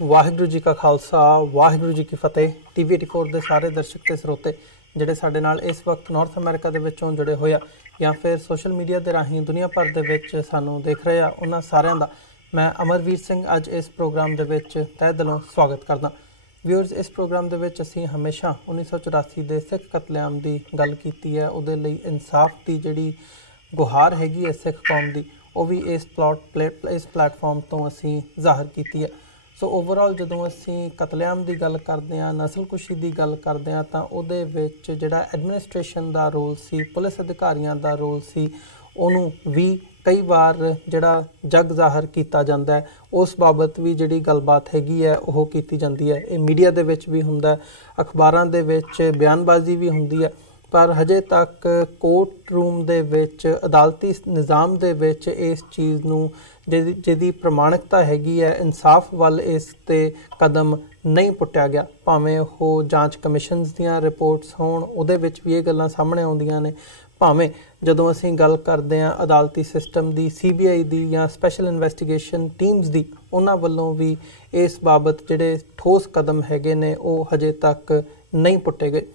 वाहिगुरू जी का खालसा वाहिगुरू जी की फतेह। TV 84 ਦੇ ਸਾਰੇ ਦਰਸ਼ਕ ਤੇ ਸਰੋਤੇ ਜਿਹੜੇ ਸਾਡੇ ਨਾਲ ਇਸ ਵਕਤ ਨਾਰਥ ਅਮਰੀਕਾ ਦੇ ਵਿੱਚੋਂ ਜੁੜੇ ਹੋਏ ਆ ਜਾਂ ਫਿਰ ਸੋਸ਼ਲ ਮੀਡੀਆ ਦੇ ਰਾਹੀਂ ਦੁਨੀਆ ਭਰ ਦੇ ਵਿੱਚ ਸਾਨੂੰ ਦੇਖ ਰਹੇ ਆ, ਉਹਨਾਂ ਸਾਰਿਆਂ ਦਾ ਮੈਂ ਅਮਰਵੀਰ ਸਿੰਘ ਅੱਜ ਇਸ ਪ੍ਰੋਗਰਾਮ ਦੇ ਵਿੱਚ ਤਹਿ ਦਿਲੋਂ ਸਵਾਗਤ ਕਰਦਾ। ਵਿਊਅਰਸ, ਇਸ ਪ੍ਰੋਗਰਾਮ ਦੇ ਵਿੱਚ ਅਸੀਂ ਹਮੇਸ਼ਾ 1984 ਦੇ ਸਿੱਖ ਕਤਲੇਆਮ ਦੀ ਗੱਲ ਕੀਤੀ ਹੈ। ਉਹਦੇ ਲਈ ਇਨਸਾਫ ਦੀ ਜਿਹੜੀ ਗੁਹਾਰ ਹੈਗੀ ਹੈ ਸਿੱਖ ਕੌਮ ਦੀ, ਉਹ ਵੀ ਇਸ ਪਲੇਟਫਾਰਮ ਤੋਂ ਅਸੀਂ ਜ਼ਾਹਰ ਕੀਤੀ ਹੈ। ਸੋ ਓਵਰਆਲ ਜਦੋਂ ਅਸੀਂ ਕਤਲੇਆਮ ਦੀ ਗੱਲ ਕਰਦੇ ਹਾਂ, ਨਸਲਕੁਸ਼ੀ ਦੀ ਗੱਲ ਕਰਦੇ ਹਾਂ, ਤਾਂ ਉਹਦੇ ਵਿੱਚ ਜਿਹੜਾ ਐਡਮਿਨਿਸਟ੍ਰੇਸ਼ਨ ਦਾ ਰੋਲ ਸੀ, ਪੁਲਿਸ ਅਧਿਕਾਰੀਆਂ ਦਾ ਰੋਲ ਸੀ, ਉਹਨੂੰ ਵੀ ਕਈ ਵਾਰ ਜਿਹੜਾ ਜਗ ਜ਼ਾਹਰ ਕੀਤਾ ਜਾਂਦਾ ਹੈ। ਉਸ ਬਾਬਤ ਵੀ ਜਿਹੜੀ ਗੱਲਬਾਤ ਹੈਗੀ ਹੈ ਉਹ ਕੀਤੀ ਜਾਂਦੀ ਹੈ। ਇਹ ਮੀਡੀਆ ਦੇ ਵਿੱਚ ਵੀ ਹੁੰਦਾ, ਅਖਬਾਰਾਂ ਦੇ ਵਿੱਚ ਬਿਆਨਬਾਜ਼ੀ ਵੀ ਹੁੰਦੀ ਹੈ, ਪਰ ਹਜੇ ਤੱਕ ਕੋਰਟ ਰੂਮ ਦੇ ਵਿੱਚ, ਅਦਾਲਤੀ ਨਿਜ਼ਾਮ ਦੇ ਵਿੱਚ ਇਸ ਚੀਜ਼ ਨੂੰ ਜਿਹਦੀ ਪ੍ਰਮਾਣਿਕਤਾ ਹੈਗੀ ਹੈ, ਇਨਸਾਫ ਵੱਲ ਇਸ 'ਤੇ ਕਦਮ ਨਹੀਂ ਪੁੱਟਿਆ ਗਿਆ। ਭਾਵੇਂ ਉਹ ਜਾਂਚ ਕਮਿਸ਼ਨਸ ਦੀਆਂ ਰਿਪੋਰਟਸ ਹੋਣ, ਉਹਦੇ ਵਿੱਚ ਵੀ ਇਹ ਗੱਲਾਂ ਸਾਹਮਣੇ ਆਉਂਦੀਆਂ ਨੇ। ਭਾਵੇਂ ਜਦੋਂ ਅਸੀਂ ਗੱਲ ਕਰਦੇ ਹਾਂ ਅਦਾਲਤੀ ਸਿਸਟਮ ਦੀ, CBI ਦੀ ਜਾਂ ਸਪੈਸ਼ਲ ਇਨਵੈਸਟੀਗੇਸ਼ਨ ਟੀਮਸ ਦੀ, ਉਹਨਾਂ ਵੱਲੋਂ ਵੀ ਇਸ ਬਾਬਤ ਜਿਹੜੇ ਠੋਸ ਕਦਮ ਹੈਗੇ ਨੇ ਉਹ ਹਜੇ ਤੱਕ ਨਹੀਂ ਪੁੱਟੇ ਗਏ।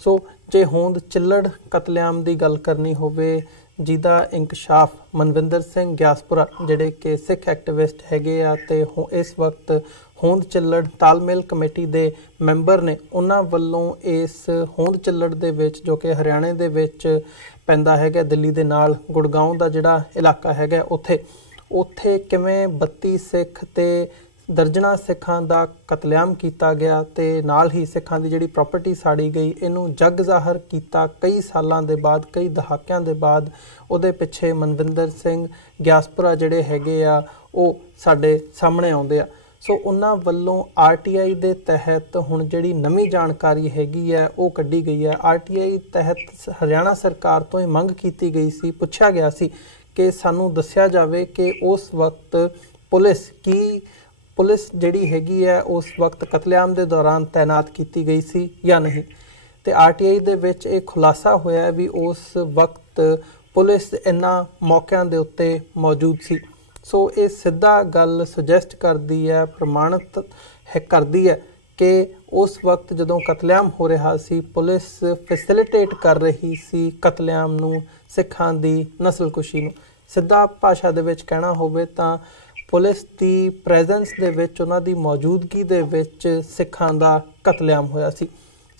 ਸੋ ਜੇ ਹੋਂਦ ਚਿੱਲੜ ਕਤਲੇਆਮ ਦੀ ਗੱਲ ਕਰਨੀ ਹੋਵੇ, ਜਿਹਦਾ ਇੰਕਸ਼ਾਫ ਮਨਵਿੰਦਰ ਸਿੰਘ ਗਿਆਸਪੁਰਾ ਜਿਹੜੇ ਕਿ ਸਿੱਖ ਐਕਟਿਵਿਸਟ ਹੈਗੇ ਆ ਅਤੇ ਇਸ ਵਕਤ ਹੋਂਦ ਚਿੱਲੜ ਤਾਲਮੇਲ ਕਮੇਟੀ ਦੇ ਮੈਂਬਰ ਨੇ, ਉਹਨਾਂ ਵੱਲੋਂ ਇਸ ਹੋਂਦ ਚਿੱਲੜ ਦੇ ਵਿੱਚ, ਜੋ ਕਿ ਹਰਿਆਣੇ ਦੇ ਵਿੱਚ ਪੈਂਦਾ ਹੈਗਾ, ਦਿੱਲੀ ਦੇ ਨਾਲ ਗੁੜਗਾਉਂ ਦਾ ਜਿਹੜਾ ਇਲਾਕਾ ਹੈਗਾ, ਉੱਥੇ ਕਿਵੇਂ 32 ਸਿੱਖ ਅਤੇ ਦਰਜਨਾਂ ਸਿੱਖਾਂ ਦਾ ਕਤਲੇਆਮ ਕੀਤਾ ਗਿਆ ਅਤੇ ਨਾਲ ਹੀ ਸਿੱਖਾਂ ਦੀ ਜਿਹੜੀ ਪ੍ਰਾਪਰਟੀ ਸਾੜੀ ਗਈ, ਇਹਨੂੰ ਜਗ ਜ਼ਾਹਰ ਕੀਤਾ ਕਈ ਸਾਲਾਂ ਦੇ ਬਾਅਦ, ਕਈ ਦਹਾਕਿਆਂ ਦੇ ਬਾਅਦ। ਉਹਦੇ ਪਿੱਛੇ ਮਨਵਿੰਦਰ ਸਿੰਘ ਗਿਆਸਪੁਰਾ ਜਿਹੜੇ ਹੈਗੇ ਆ ਉਹ ਸਾਡੇ ਸਾਹਮਣੇ ਆਉਂਦੇ ਆ। ਸੋ ਉਹਨਾਂ ਵੱਲੋਂ RTI ਦੇ ਤਹਿਤ ਹੁਣ ਜਿਹੜੀ ਨਵੀਂ ਜਾਣਕਾਰੀ ਹੈਗੀ ਹੈ ਉਹ ਕੱਢੀ ਗਈ ਹੈ। RTI ਤਹਿਤ ਹਰਿਆਣਾ ਸਰਕਾਰ ਤੋਂ ਇਹ ਮੰਗ ਕੀਤੀ ਗਈ ਸੀ, ਪੁੱਛਿਆ ਗਿਆ ਸੀ ਕਿ ਸਾਨੂੰ ਦੱਸਿਆ ਜਾਵੇ ਕਿ ਉਸ ਵਕਤ ਪੁਲਿਸ ਜਿਹੜੀ ਹੈਗੀ ਹੈ ਉਸ ਵਕਤ ਕਤਲੇਆਮ ਦੇ ਦੌਰਾਨ ਤੈਨਾਤ ਕੀਤੀ ਗਈ ਸੀ ਜਾਂ ਨਹੀਂ। ਅਤੇ RTI ਦੇ ਵਿੱਚ ਇਹ ਖੁਲਾਸਾ ਹੋਇਆ ਵੀ ਉਸ ਵਕਤ ਪੁਲਿਸ ਇਹਨਾਂ ਮੌਕਿਆਂ ਦੇ ਉੱਤੇ ਮੌਜੂਦ ਸੀ। ਸੋ ਇਹ ਸਿੱਧਾ ਗੱਲ ਸੁਜੈਸਟ ਕਰਦੀ ਹੈ, ਪ੍ਰਮਾਣਿਤ ਕਰਦੀ ਹੈ ਕਿ ਉਸ ਵਕਤ ਜਦੋਂ ਕਤਲੇਆਮ ਹੋ ਰਿਹਾ ਸੀ, ਪੁਲਿਸ ਫੈਸਿਲਿਟੇਟ ਕਰ ਰਹੀ ਸੀ ਕਤਲੇਆਮ ਨੂੰ, ਸਿੱਖਾਂ ਦੀ ਨਸਲਕੁਸ਼ੀ ਨੂੰ। ਸਿੱਧਾ ਭਾਸ਼ਾ ਦੇ ਵਿੱਚ ਕਹਿਣਾ ਹੋਵੇ ਤਾਂ ਪੁਲਿਸ ਦੀ ਪ੍ਰੈਜ਼ੈਂਸ ਦੇ ਵਿੱਚ, ਉਹਨਾਂ ਦੀ ਮੌਜੂਦਗੀ ਦੇ ਵਿੱਚ ਸਿੱਖਾਂ ਦਾ ਕਤਲੇਆਮ ਹੋਇਆ ਸੀ।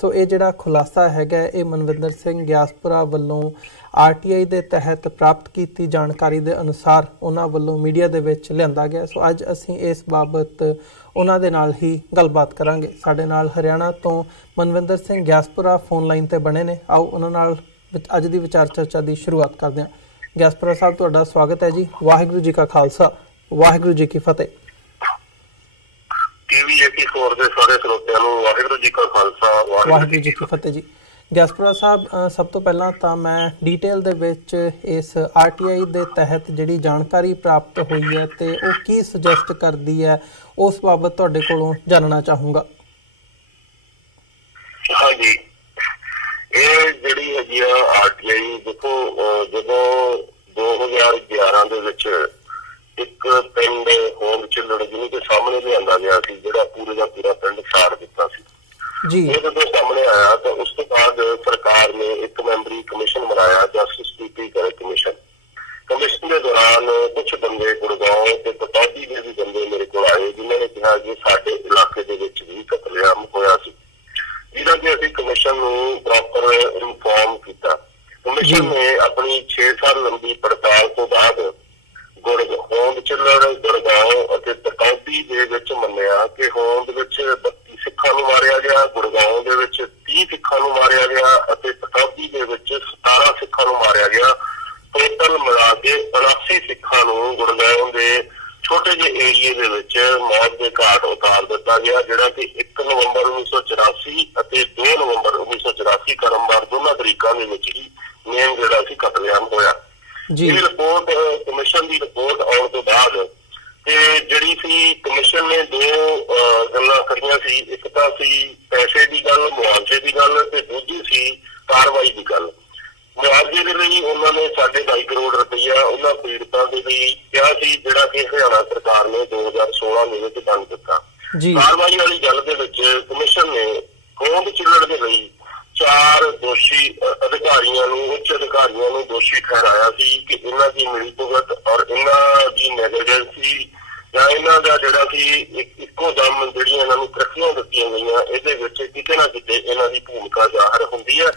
ਸੋ ਇਹ ਜਿਹੜਾ ਖੁਲਾਸਾ ਹੈਗਾ, ਇਹ ਮਨਵਿੰਦਰ ਸਿੰਘ ਗਿਆਸਪੁਰਾ ਵੱਲੋਂ RTI ਦੇ ਤਹਿਤ ਪ੍ਰਾਪਤ ਕੀਤੀ ਜਾਣਕਾਰੀ ਦੇ ਅਨੁਸਾਰ ਉਹਨਾਂ ਵੱਲੋਂ ਮੀਡੀਆ ਦੇ ਵਿੱਚ ਲਿਆਂਦਾ ਗਿਆ। ਸੋ ਅੱਜ ਅਸੀਂ ਇਸ ਬਾਬਤ ਉਹਨਾਂ ਦੇ ਨਾਲ ਹੀ ਗੱਲਬਾਤ ਕਰਾਂਗੇ। ਸਾਡੇ ਨਾਲ ਹਰਿਆਣਾ ਤੋਂ ਮਨਵਿੰਦਰ ਸਿੰਘ ਗਿਆਸਪੁਰਾ ਫੋਨ ਲਾਈਨ 'ਤੇ ਬਣੇ ਨੇ। ਆਓ ਉਹਨਾਂ ਨਾਲ ਅੱਜ ਦੀ ਵਿਚਾਰ ਚਰਚਾ ਦੀ ਸ਼ੁਰੂਆਤ ਕਰਦੇ ਹਾਂ। ਗਿਆਸਪੁਰਾ ਸਾਹਿਬ, ਤੁਹਾਡਾ ਸਵਾਗਤ ਹੈ ਜੀ। ਵਾਹਿਗੁਰੂ ਜੀ ਕਾ ਖਾਲਸਾ ਵਾਹਿਗੁਰੂ ਜੀ ਕੀ ਫਤਿਹ। TV 84 ਦੇ ਸਾਰੇ ਸਰੋਤਿਆਂ ਨੂੰ ਵਾਹਿਗੁਰੂ ਜੀ ਕਾ ਖਾਲਸਾ ਵਾਹਿਗੁਰੂ ਜੀ ਕੀ ਫਤਿਹ ਜੀ। ਗਿਆਸਪੁਰਾ ਸਾਹਿਬ, ਸਭ ਤੋਂ ਪਹਿਲਾਂ ਤਾਂ ਮੈਂ ਡੀਟੇਲ ਦੇ ਵਿੱਚ ਇਸ RTI ਦੇ ਤਹਿਤ ਜਿਹੜੀ ਜਾਣਕਾਰੀ ਪ੍ਰਾਪਤ ਹੋਈ ਹੈ ਤੇ ਉਹ ਕੀ ਸੁਜੈਸਟ ਕਰਦੀ ਹੈ, ਉਸ ਬਾਬਤ ਤੁਹਾਡੇ ਕੋਲੋਂ ਜਾਣਨਾ ਚਾਹੂੰਗਾ। ਹਾਂਜੀ, ਇਹ ਜਿਹੜੀ ਹੈਗੀ ਆ RTI, ਦੇਖੋ ਜਦੋਂ 2011 ਦੇ ਵਿੱਚ ਇੱਕ ਪਿੰਡ ਹੋਂਦ ਚਿੱਲੜ ਜਿਹਨੂੰ ਕਿ ਸਾਹਮਣੇ ਲਿਆਂਦਾ ਗਿਆ ਸੀ, ਜਿਹੜਾ ਪੂਰੇ ਦਾ ਪੂਰਾ ਪਿੰਡ ਸਾੜ ਦਿੱਤਾ ਸੀ ਜੀ, ਇਹ ਜਦੋਂ ਸਾਹਮਣੇ ਆਇਆ ਤਾਂ ਉਸ ਤੋਂ ਬਾਅਦ ਸਰਕਾਰ ਨੇ ਇੱਕ ਮੈਂਬਰੀ ਕਮਿਸ਼ਨ ਬਣਾਇਆ, ਜਸਟਿਸ ਪੀਪੀ ਕਮਿਸ਼ਨ ਦੇ ਦੌਰਾਨ ਕੁਝ ਬੰਦੇ ਗੁੜਗਾਉਂ ਤੇ ਪਟੌਦੀ ਦੇ ਵੀ ਬੰਦੇ ਮੇਰੇ ਕੋਲ ਆਏ, ਜਿਨ੍ਹਾਂ ਨੇ ਕਿਹਾ ਕਿ ਸਾਡੇ ਇਲਾਕੇ ਦੇ ਵਿੱਚ ਵੀ ਕਤਲੇਆਮ ਹੋਇਆ ਸੀ, ਜਿਹਨਾਂ ਕਿ ਅਸੀਂ ਕਮਿਸ਼ਨ ਨੂੰ ਪ੍ਰੋਪਰ ਇਨਫੋਰਮ ਕੀਤਾ। ਕਮਿਸ਼ਨ ਨੇ ਆਪਣੀ 6 ਸਾਲ ਲੰਬੀ ਪੜਤਾਲ ਤੋਂ ਬਾਅਦ ਹੋਂਦ ਚਿੱਲੜ, ਗੁੜਗਾਉਂ ਅਤੇ ਪਟੌਦੀ ਦੇ ਵਿੱਚ ਮੰਨਿਆ ਕਿ ਹੋਂਦ ਵਿੱਚ 32 ਸਿੱਖਾਂ ਨੂੰ ਮਾਰਿਆ ਗਿਆ, ਗੁੜਗਾਉਂ ਦੇ ਵਿੱਚ 30 ਸਿੱਖਾਂ ਨੂੰ ਮਾਰਿਆ ਗਿਆ ਅਤੇ ਪਟੌਦੀ ਦੇ ਵਿੱਚ 17 ਸਿੱਖਾਂ ਨੂੰ ਮਾਰਿਆ ਗਿਆ। ਟੋਟਲ ਮਿਲਾ ਕੇ 79 ਸਿੱਖਾਂ ਨੂੰ ਗੁੜਗਾਉਂ ਦੇ ਛੋਟੇ ਜਿਹੇ ਏਰੀਏ ਦੇ ਵਿੱਚ ਮੌਤ ਦੇ ਘਾਟ ਉਤਾਰ ਦਿੱਤਾ ਗਿਆ, ਜਿਹੜਾ ਕਿ 1 ਨਵੰਬਰ 1984 ਅਤੇ 2 ਨਵੰਬਰ 1984 ਕਰਮਵਾਰ ਦੋਨਾਂ ਤਰੀਕਾਂ ਦੇ ਵਿੱਚ ਹੀ ਮੇਨ ਜਿਹੜਾ ਸੀ ਕਤਲੇਆਮ ਹੋਇਆ। ਇਹ ਰਿਪੋਰਟ, ਕਮਿਸ਼ਨ ਦੀ ਰਿਪੋਰਟ ਆਉਣ ਤੋਂ ਬਾਅਦ ਤੇ ਜਿਹੜੀ ਸੀ, ਕਮਿਸ਼ਨ ਨੇ 2 ਗੱਲਾਂ ਕਰੀਆਂ ਸੀ। ਇੱਕ ਤਾਂ ਸੀ ਪੈਸੇ ਦੀ ਗੱਲ, ਮੁਆਵਜ਼ੇ ਦੀ ਗੱਲ, ਤੇ ਦੂਜੀ ਸੀ ਕਾਰਵਾਈ ਦੀ ਗੱਲ। ਮੁਆਵਜ਼ੇ ਦੇ ਲਈ ਉਹਨਾਂ ਨੇ 2.5 ਕਰੋੜ ਰੁਪਈਆ ਉਹਨਾਂ ਪੀੜਤਾਂ ਦੇ ਲਈ ਕਿਹਾ ਸੀ, ਜਿਹੜਾ ਕਿ ਹਰਿਆਣਾ ਸਰਕਾਰ ਨੇ 2016 ਦੇ ਵਿੱਚ ਬੰਦ ਦਿੱਤਾ। ਕਾਰਵਾਈ ਵਾਲੀ ਗੱਲ ਦੇ ਵਿੱਚ ਕਮਿਸ਼ਨ ਨੇ ਹੋਂਦ ਚਿੱਲੜ ਦੇ ਲਈ 4 ਦੋਸ਼ੀ ਅਧਿਕਾਰੀਆਂ ਨੂੰ, ਉੱਚ ਅਧਿਕਾਰੀਆਂ ਨੂੰ ਦੋਸ਼ੀ ਠਹਿਰਾਇਆ ਸੀ ਕਿ ਇਹਨਾਂ ਦੀ ਮਿਲੀਭੁਗਤ ਔਰ ਇਹਨਾਂ ਦੀ ਨੈਗਲੀਜੈਂਸੀ ਜਾਂ ਇਹਨਾਂ ਦਾ ਜਿਹੜਾ ਸੀ ਇੱਕੋ ਦਮ ਜਿਹੜੀਆਂ ਇਹਨਾਂ ਨੂੰ ਤਰੱਕੀਆਂ ਦਿੱਤੀਆਂ ਗਈਆਂ ਇਹਦੇ ਵਿੱਚ ਕਿਤੇ ਨਾ ਕਿਤੇ ਇਹਨਾਂ ਦੀ ਭੂਮਿਕਾ ਜ਼ਾਹਰ ਹੁੰਦੀ ਹੈ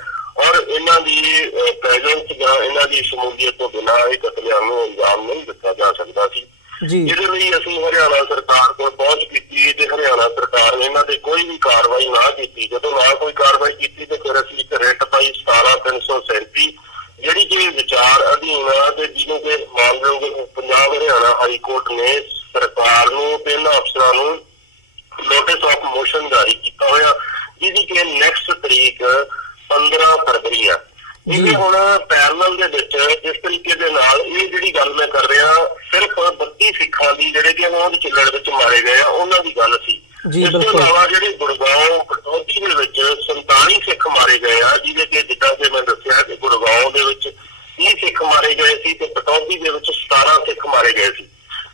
ਔਰ ਇਹਨਾਂ ਦੀ ਪ੍ਰੈਜ਼ੈਂਸ ਜਾਂ ਇਹਨਾਂ ਦੀ ਸ਼ਮੂਲੀਅਤ ਤੋਂ ਬਿਨਾਂ ਇਹ ਕਤਲੇਆਮ ਨੂੰ ਅੰਜਾਮ ਨਹੀਂ ਦਿੱਤਾ ਜਾ ਸਕਦਾ ਸੀ। ਇਹਦੇ ਲਈ ਅਸੀਂ ਹਰਿਆਣਾ ਸਰਕਾਰ ਕੋਲ ਪਹੁੰਚ ਕੀਤੀ ਤੇ ਹਰਿਆਣਾ ਸਰਕਾਰ ਨੇ ਇਹਨਾਂ ਤੇ ਕੋਈ ਵੀ ਕਾਰਵਾਈ ਨਾ ਕੀਤੀ। ਜਦੋਂ ਨਾ ਕੋਈ ਕਾਰਵਾਈ ਕੀਤੀ ਤੇ ਫਿਰ ਅਸੀਂ ਇੱਕ ਰਿਟ ਪਾਈ 17/337 ਜਿਹੜੀ ਕਿ ਵਿਚਾਰ ਅਧੀਨ ਆ ਤੇ ਜਿਹਨੂੰ ਕਿ ਮਾਨਯੋਗ ਪੰਜਾਬ ਹਰਿਆਣਾ ਹਾਈ ਕੋਰਟ ਨੇ ਸਰਕਾਰ ਨੂੰ ਤੇ ਇਹਨਾਂ ਅਫਸਰਾਂ ਨੂੰ ਨੋਟਿਸ ਆਫ ਮੋਸ਼ਨ ਜਾਰੀ ਕੀਤਾ ਹੋਇਆ, ਜਿਹਦੀ ਕਿ ਨੈਕਸਟ ਤਰੀਕ 15 ਫਰਵਰੀ ਆ। ਇਹ ਹੁਣ ਪੈਰਲਲ ਦੇ ਵਿੱਚ ਇਸ ਤਰੀਕੇ ਦੇ ਨਾਲ ਇਹ ਜਿਹੜੀ ਗੱਲ ਮੈਂ ਕਰ ਰਿਹਾ ਸਿਰਫ 32 ਸਿੱਖਾਂ ਦੀ ਜਿਹੜੇ ਕਿ ਹੋਂਦ ਚਿੱਲੜ ਵਿੱਚ ਮਾਰੇ ਗਏ ਆ ਉਹਨਾਂ ਦੀ ਗੱਲ ਸੀ। ਇਸ ਤੋਂ ਇਲਾਵਾ ਜਿਹੜੇ ਗੁੜਗਾਉਂ ਕਟੌਤੀ ਦੇ ਵਿੱਚ 47 ਸਿੱਖ ਮਾਰੇ ਗਏ ਆ, ਜਿਹਦੇ ਕਿ ਜਿੱਦਾਂ ਕਿ ਮੈਂ ਦੱਸਿਆ ਕਿ ਗੁੜਗਾਉਂ ਦੇ ਵਿੱਚ 30 ਸਿੱਖ ਮਾਰੇ ਗਏ ਸੀ ਤੇ ਕਟੌਤੀ ਦੇ ਵਿੱਚ 17 ਸਿੱਖ ਮਾਰੇ ਗਏ ਸੀ।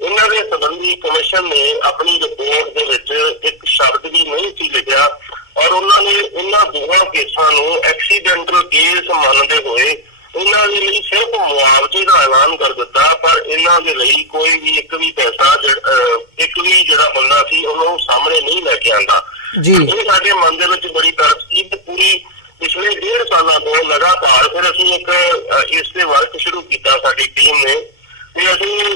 ਇਹਨਾਂ ਦੇ ਸੰਬੰਧੀ ਕਮਿਸ਼ਨ ਨੇ ਆਪਣੀ ਰਿਪੋਰਟ ਦੇ ਵਿੱਚ ਇੱਕ ਸ਼ਬਦ ਵੀ ਨਹੀਂ ਸੀ ਲਿਖਿਆ ਔਰ ਉਹਨਾਂ ਨੇ ਇਹਨਾਂ ਦੋਹਾਂ ਕੇਸਾਂ ਨੂੰ ਐਕਸੀਡੈਂਟਲ ਕੇਸ ਮੰਨਦੇ ਹੋਏ ਇਹਨਾਂ ਦੇ ਲਈ ਸਿਰਫ ਮੁਆਵਜ਼ੇ ਦਾ ਐਲਾਨ ਕਰ ਦਿੱਤਾ, ਪਰ ਇਹਨਾਂ ਦੇ ਲਈ ਕੋਈ ਵੀ ਇੱਕ ਵੀ ਪੈਸਾ ਇੱਕ ਵੀ ਜਿਹੜਾ ਬੰਦਾ ਸੀ ਉਹਨੂੰ ਸਾਹਮਣੇ ਨਹੀਂ ਲੈ ਕੇ ਆਂਦਾ। ਇਹ ਸਾਡੇ ਮਨ ਦੇ ਵਿੱਚ ਬੜੀ ਤਰਸ ਸੀ ਤੇ ਪੂਰੀ ਪਿਛਲੇ 1.5 ਸਾਲਾਂ ਤੋਂ ਲਗਾਤਾਰ ਫਿਰ ਅਸੀਂ ਇੱਕ ਇਸ ਤੇ ਵਰਕ ਸ਼ੁਰੂ ਕੀਤਾ ਸਾਡੀ ਟੀਮ ਨੇ ਤੇ ਅਸੀਂ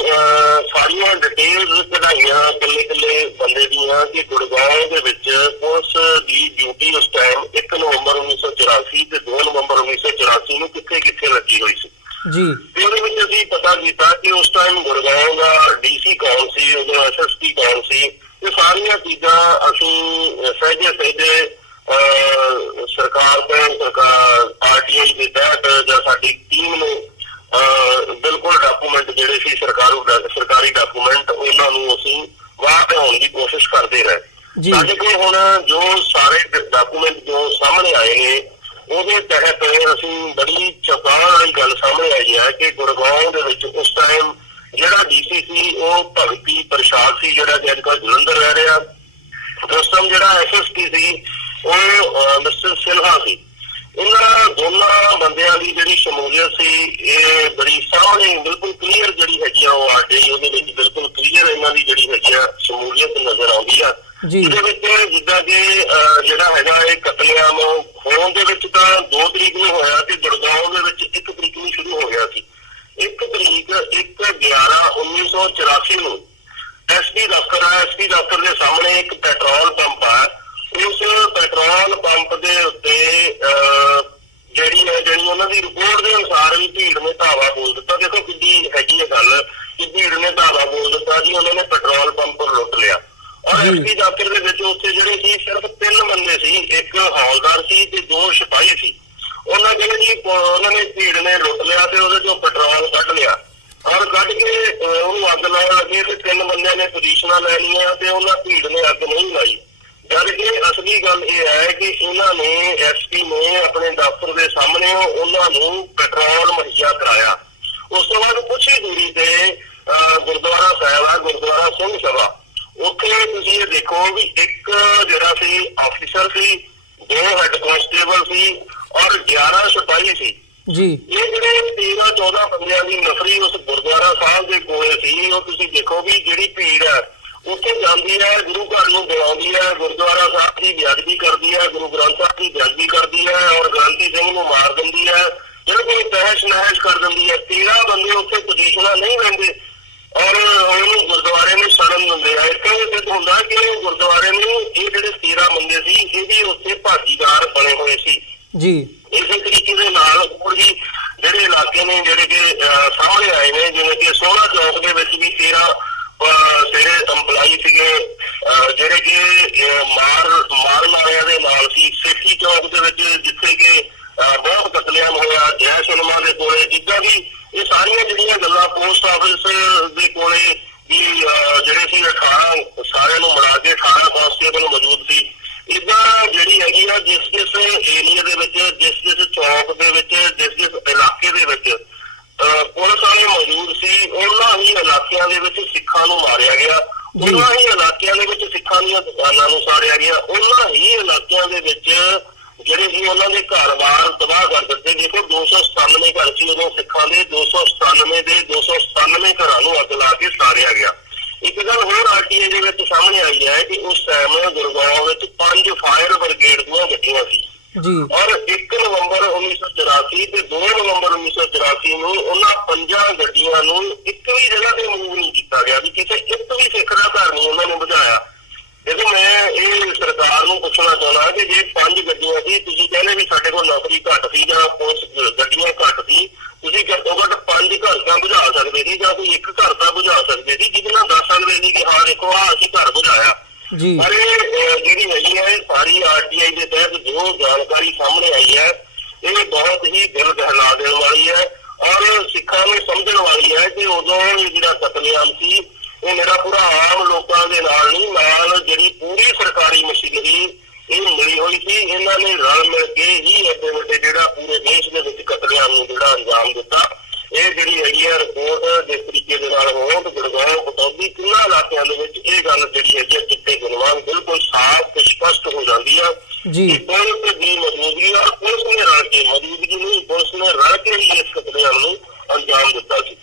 ਸਾਰੀਆਂ ਡਿਟੇਲਸ ਕਢਾਈਆਂ ਇਕੱਲੇ ਬੰਦੇ ਦੀਆਂ ਕਿ ਗੁੜਗਾਉਂ ਦੇ ਵਿੱਚ ਪੁਲਿਸ ਦੀ ਡਿਊਟੀ ਉਸ ਟਾਈਮ 1 ਨਵੰਬਰ 1984 ਤੇ 2 ਨਵੰਬਰ 1984 ਨੂੰ ਕਿੱਥੇ ਲੱਗੀ ਹੋਈ ਸੀ। ਤੇ ਉਹਦੇ ਵਿੱਚ ਅਸੀਂ ਪਤਾ ਕੀਤਾ ਕਿ ਉਸ ਟਾਈਮ ਗੁੜਗਾਉਂ ਦਾ DC ਕੌਣ ਸੀ, ਉਦੋਂ SSP ਕੌਣ ਸੀ, ਇਹ ਸਾਰੀਆਂ ਚੀਜ਼ਾਂ ਅਸੀਂ ਸਹਿਜੇ ਸਰਕਾਰ ਤੋਂ RTI ਦੇ ਤਹਿਤ ਜਾਂ ਸਾਡੀ ਟੀਮ ਨੇ ਬਿਲਕੁਲ ਡਾਕੂਮੈਂਟ ਜਿਹੜੇ ਸੀ ਸਰਕਾਰੀ ਡਾਕੂਮੈਂਟ ਉਹਨਾਂ ਨੂੰ ਅਸੀਂ ਵਾਹ ਲਿਆਉਣ ਦੀ ਕੋਸ਼ਿਸ਼ ਕਰਦੇ ਰਹੇ। ਸਾਡੇ ਕੋਲ ਹੁਣ ਜੋ ਸਾਰੇ ਡਾਕੂਮੈਂਟ ਜੋ ਸਾਹਮਣੇ ਆਏ ਨੇ ਉਹਦੇ ਤਹਿਤ ਅਸੀਂ ਬੜੀ ਚੌਂਕਾਉਣ ਵਾਲੀ ਗੱਲ ਸਾਹਮਣੇ ਆਈ ਹੈ ਕਿ ਗੁੜਗਾਉਂ ਦੇ ਵਿੱਚ ਉਸ ਟਾਈਮ ਜਿਹੜਾ DC ਸੀ ਉਹ ਭਗਤੀ ਪ੍ਰਸ਼ਾਦ ਸੀ, ਜਿਹੜਾ ਕਿ ਅੱਜ ਕੱਲ੍ਹ ਜਲੰਧਰ ਰਹਿ ਰਿਹਾ। ਉਸ ਟਾਈਮ ਜਿਹੜਾ SSP ਸੀ ਉਹ ਮਿਸਟਰ ਸਿਨਹਾ ਸੀ। ਇਹਨਾਂ ਦੋਨਾਂ ਬੰਦਿਆਂ ਦੀ ਜਿਹੜੀ ਸ਼ਮੂਲੀਅਤ ਸੀ ਇਹ ਬੜੀ ਸਾਹਮਣੇ ਬਿਲਕੁਲ ਕਲੀਅਰ ਜਿਹੜੀ ਹੈਗੀ ਆ ਉਹ RTI ਉਹਦੇ ਵਿੱਚ ਬਿਲਕੁਲ ਕਲੀਅਰ ਇਹਨਾਂ ਦੀ ਜਿਹੜੀ ਹੈਗੀ ਆ ਸ਼ਮੂਲੀਅਤ ਨਜ਼ਰ ਆਉਂਦੀ ਆ। ਇਹਦੇ ਵਿੱਚ ਜਿੱਦਾਂ ਕਿ ਜਿਹੜਾ ਹੈਗਾ ਇਹ ਕਤਲੇਆਮ ਹੋਣ ਦੇ ਵਿੱਚ ਤਾਂ 2 ਤਰੀਕ ਨੂੰ ਹੋਇਆ ਤੇ ਗੁੜਗਾਉਂ ਦੇ ਵਿੱਚ 1 ਤਰੀਕ ਨੂੰ ਸ਼ੁਰੂ ਹੋ ਗਿਆ ਸੀ। 1 ਤਰੀਕ 1/11/1984 ਨੂੰ SP ਦਫ਼ਤਰ ਦੇ ਸਾਹਮਣੇ ਇੱਕ ਪੈਟਰੋਲ ਪੰਪ ਆ। ਉਸ ਪੈਟਰੋਲ ਪੰਪ ਦੇ ਉੱਤੇ ਜਿਹੜੀ ਉਹਨਾਂ ਦੀ ਰਿਪੋਰਟ ਦੇ ਅਨੁਸਾਰ ਵੀ ਭੀੜ ਨੇ ਧਾਵਾ ਬੋਲ ਦਿੱਤਾ। ਦੇਖੋ ਕਿੱਡੀ ਹੈਗੀ ਹੈ ਗੱਲ ਕਿ ਭੀੜ ਨੇ ਧਾਵਾ ਬੋਲ ਦਿੱਤਾ ਜੀ, ਉਹਨਾਂ ਨੇ ਪੈਟਰੋਲ ਪੰਪ ਲੁੱਟ ਲਿਆ ਔਰ SP ਦਫ਼ਤਰ ਦੇ ਵਿੱਚ ਉੱਥੇ ਜਿਹੜੇ ਸੀ ਸਿਰਫ 3 ਬੰਦੇ ਸੀ, ਇੱਕ ਹੌਲਦਾਰ ਸੀ ਤੇ 2 ਸਿਪਾਹੀ ਸੀ। ਉਹਨਾਂ ਨੇ ਭੀੜ ਨੇ ਲੁੱਟ ਲਿਆ ਤੇ ਉਹਦੇ ਚੋਂ ਪੈਟਰੋਲ ਕੱਢ ਲਿਆ ਔਰ ਕੱਢ ਕੇ ਉਹਨੂੰ ਅੱਗ ਲਾਉਣ ਲੱਗੇ ਤੇ 3 ਬੰਦਿਆਂ ਨੇ ਪੋਜੀਸ਼ਨਾਂ ਲੈ ਲਈਆਂ ਤੇ ਉਹਨਾਂ ਭੀੜ ਨੇ ਅੱਗ ਨਹੀਂ ਲਾਈ। ਜਦ ਕਿ ਅਸਲੀ ਗੱਲ ਇਹ ਹੈ ਕਿ ਇਹਨਾਂ ਨੇ SP ਨੇ ਆਪਣੇ ਦਫ਼ਤਰ ਦੇ ਸਾਹਮਣੇ ਉਹਨਾਂ ਨੂੰ ਪੈਟਰੋਲ ਮੁਹੱਈਆ ਕਰਾਇਆ। ਉਸ ਤੋਂ ਬਾਅਦ ਕੁਛ ਹੀ ਦੂਰੀ ਤੇ ਗੁਰਦੁਆਰਾ ਸਾਹਿਬ ਆ, ਗੁਰਦੁਆਰਾ ਸਿੰਘ ਸਭਾ, ਉੱਥੇ ਤੁਸੀਂ ਇਹ ਦੇਖੋ ਵੀ ਇੱਕ ਜਿਹੜਾ ਸੀ ਆਫਿਸਰ ਸੀ, 2 ਹੈਡ ਕਾਂਸਟੇਬਲ ਸੀ ਔਰ 11 ਸਿਪਾਹੀ ਸੀ। ਇਹ ਜਿਹੜੇ 13-14 ਬੰਦਿਆਂ ਦੀ ਨਫਰੀ ਉਸ ਗੁਰਦੁਆਰਾ ਸਾਹਿਬ ਦੇ ਕੋਲ ਸੀ। ਉਹ ਤੁਸੀਂ ਦੇਖੋ ਵੀ ਜਿਹੜੀ ਭੀੜ ਹੈ ਉੱਥੇ ਜਾਂਦੀ ਹੈ, ਗੁਰੂ ਘਰ ਨੂੰ ਬੁਲਾਉਂਦੀ ਹੈ, ਗੁਰਦੁਆਰਾ ਸਾਹਿਬ ਦੀ ਬੇਅਦਬੀ ਕਰਦੀ ਹੈ, ਗੁਰੂ ਗ੍ਰੰਥ ਸਾਹਿਬ ਦੀ ਬੇਅਦਬੀ ਕਰਦੀ ਹੈ ਔਰ ਗ੍ਰੰਥੀ ਸਿੰਘ ਨੂੰ ਮਾਰ ਦਿੰਦੀ ਹੈ, ਬਿਲਕੁਲ ਤਹਿਸ਼ ਨਹਿਸ਼ ਕਰ ਦਿੰਦੀ ਹੈ। 13 ਬੰਦੇ ਉੱਥੇ ਪੋਜੀਸ਼ਨਾਂ ਨਹੀਂ ਲੈਂਦੇ ਔਰ ਉਹਨੂੰ ਗੁਰਦੁਆਰੇ ਨੂੰ ਸੜਨ ਦਿੰਦੇ ਆ। ਇਸ ਤਰ੍ਹਾਂ ਸਿੱਧ ਹੁੰਦਾ ਕਿ ਗੁਰਦੁਆਰੇ ਨੂੰ ਇਹ ਜਿਹੜੇ 13 ਬੰਦੇ ਸੀ ਇਹ ਵੀ ਉੱਥੇ ਭਾਗੀਦਾਰ ਬਣੇ ਹੋਏ ਸੀ। ਇਸੇ ਤਰੀਕੇ ਦੇ ਨਾਲ ਹੋਰ ਵੀ ਜਿਹੜੇ ਇਲਾਕੇ ਨੇ ਜਿਹੜੇ ਕਿ ਸਾਹਮਣੇ ਆਏ ਨੇ, ਜਿਵੇਂ ਕਿ ਸੋਹਣਾ ਚੌਕ ਦੇ ਵਿੱਚ ਵੀ 13 ਜਿਹੜੇ ਅੰਪਲਾਈ ਸੀਗੇ ਜਿਹੜੇ ਕਿ ਮਾਰਨ ਵਾਲਿਆਂ ਦੇ ਨਾਲ ਸੀ। ਸੇਠੀ ਚੌਕ ਦੇ ਵਿੱਚ ਜਿੱਥੇ ਕਿ ਬਹੁਤ ਕਤਲੇਆਮ ਹੋਇਆ, ਜੈ ਸਿਨੇਮਾ ਦੇ ਕੋਲੇ, ਜਿੱਦਾਂ ਵੀ ਇਹ ਸਾਰੀਆਂ ਜਿਹੜੀਆਂ ਗੱਲਾਂ ਪੋਸਟ ਆਫਿਸ ਦੇ ਕੋਲੇ ਵੀ ਜਿਹੜੇ ਸੀ 18 ਸਾਰਿਆਂ ਨੂੰ ਮਿਲਾ ਕੇ 18 ਕਾਂਸਟੇਬਲ ਮੌਜੂਦ ਸੀ। ਇੱਦਾਂ ਜਿਹੜੀ ਹੈਗੀ ਆ ਜਿਸ ਏਰੀਆ ਦੇ ਵਿੱਚ, ਜਿਸ ਚੌਕ ਦੇ ਵਿੱਚ, ਜਿਸ ਇਲਾਕੇ ਦੇ ਵਿੱਚ ਪੁਲਿਸ ਵਾਲੇ ਮੌਜੂਦ ਸੀ, ਉਹਨਾਂ ਹੀ ਇਲਾਕਿਆਂ ਦੇ ਵਿੱਚ ਸਿੱਖਾਂ ਨੂੰ ਮਾਰਿਆ ਗਿਆ। ਉਹਨਾਂ ਹੀ ਇਲਾਕਿਆਂ ਦੇ ਵਿੱਚ ਸਿੱਖਾਂ ਦੀਆਂ ਲੱਖਾਂ ਦੇ 297 ਘਰਾਂ ਨੂੰ ਅੱਗ ਲਾ ਕੇ ਸਾੜਿਆ ਗਿਆ। ਇੱਕ ਗੱਲ ਹੋਰ ਆਰਟੀਆਈ ਦੇ ਵਿੱਚ ਸਾਹਮਣੇ ਆਈ ਹੈ ਕਿ ਉਸ ਟਾਈਮ ਗੁਰਗਾਉਂ ਵਿੱਚ 5 ਫਾਇਰ ਬ੍ਰਿਗੇਡ ਦੀਆਂ ਗੱਡੀਆਂ ਸੀ ਔਰ 1 ਨਵੰਬਰ 1984 ਤੇ 2 ਨਵੰਬਰ 1984 ਨੂੰ ਉਹਨਾਂ 5 ਗੱਡੀਆਂ ਨੂੰ ਇੱਕ ਵੀ ਜਗ੍ਹਾ ਤੇ ਮੂਵ ਨਹੀਂ ਕੀਤਾ ਗਿਆ ਵੀ ਕਿਸੇ ਇੱਕ ਵੀ ਸਿੱਖ ਦਾ ਘਰ ਨਹੀਂ ਉਹਨਾਂ ਨੇ ਬੁਝਾਇਆ। ਦੇਖੋ ਮੈਂ ਇਹ ਸਰਕਾਰ ਨੂੰ ਪੁੱਛਣਾ ਚਾਹੁੰਦਾ ਕਿ ਜੇ 5 ਗੱਡੀਆਂ ਸੀ, ਤੁਸੀਂ ਕਹਿੰਦੇ ਵੀ ਸਾਡੇ ਕੋਲ ਨੌਕਰੀ ਘੱਟ ਸੀ ਜਾਂ ਪੁਲਿਸ ਗੱਡੀਆਂ ਘੱਟ ਸੀ, ਤੁਸੀਂ ਘੱਟੋ ਘੱਟ 5 ਘਰ ਤਾਂ ਬੁਝਾ ਸਕਦੇ ਸੀ ਜਾਂ ਕੋਈ ਇੱਕ ਘਰ ਤਾਂ ਬੁਝਾ ਸਕਦੇ ਸੀ ਜਿਹਦੇ ਨਾਲ ਦੱਸ ਸਕਦੇ ਸੀ ਕਿ ਹਾਂ ਦੇਖੋ ਅਸੀਂ ਘਰ ਬੁਝਾਇਆ। ਪਰ ਇਹ ਜਿਹੜੀ ਹੈਗੀ ਹੈ ਸਾਰੀ ਆਰਟੀਆਈ ਦੇ ਤਹਿਤ ਜੋ ਜਾਣਕਾਰੀ ਸਾਹਮਣੇ ਆਈ ਹੈ ਇਹ ਬਹੁਤ ਹੀ ਦਿਲ ਦਹਿਲਾ ਦੇਣ ਵਾਲੀ ਹੈ ਔਰ ਸਿੱਖਾਂ ਨੂੰ ਸਮਝਣ ਵਾਲੀ ਹੈ ਕਿ ਉਦੋਂ ਜਿਹੜਾ ਕਤਲੇਆਮ ਸੀ ਇਹ ਮੇਰਾ ਪੂਰਾ ਆਮ ਲੋਕਾਂ ਦੇ ਨਾਲ ਨਹੀਂ, ਨਾਲ ਜਿਹੜੀ ਪੂਰੀ ਸਰਕਾਰੀ ਮਸ਼ੀਨਰੀ ਇਹ ਮਿਲੀ ਹੋਈ ਸੀ। ਇਹਨਾਂ ਨੇ ਰਲ ਮਿਲ ਕੇ ਹੀ ਐਡੇ ਵੱਡੇ ਜਿਹੜਾ ਪੂਰੇ ਦੇਸ਼ ਦੇ ਵਿੱਚ ਕਤਲੇਆਮ ਨੂੰ ਜਿਹੜਾ ਅੰਜਾਮ ਦਿੱਤਾ। ਇਹ ਜਿਹੜੀ ਹੈਗੀ ਹੈ ਰਿਪੋਰਟ ਜਿਸ ਤਰੀਕੇ ਦੇ ਨਾਲ ਹੋਣ ਗੁਰਗਾਉਂ ਪਟੌਦੀ ਤਿੰਨਾਂ ਇਲਾਕਿਆਂ ਦੇ ਵਿੱਚ ਇਹ ਗੱਲ ਜਿਹੜੀ ਹੈਗੀ ਹੈ ਚਿੱਟੇ ਗੁਣਵਾਨ ਬਿਲਕੁਲ ਸਾਫ਼ ਤੇ ਸਪਸ਼ਟ ਹੋ ਜਾਂਦੀ ਆ ਕਿ ਪੁਲਿਸ ਦੀ ਮੌਜੂਦਗੀ ਔਰ ਪੁਲਿਸ ਨੇ ਰਲ ਕੇ ਮੌਜੂਦਗੀ ਨਹੀਂ ਪੁਲਿਸ ਨੇ ਰਲ ਕੇ ਹੀ ਇਸ ਕਤਲੇਆਮ ਨੂੰ ਅੰਜਾਮ ਦਿੱਤਾ ਸੀ।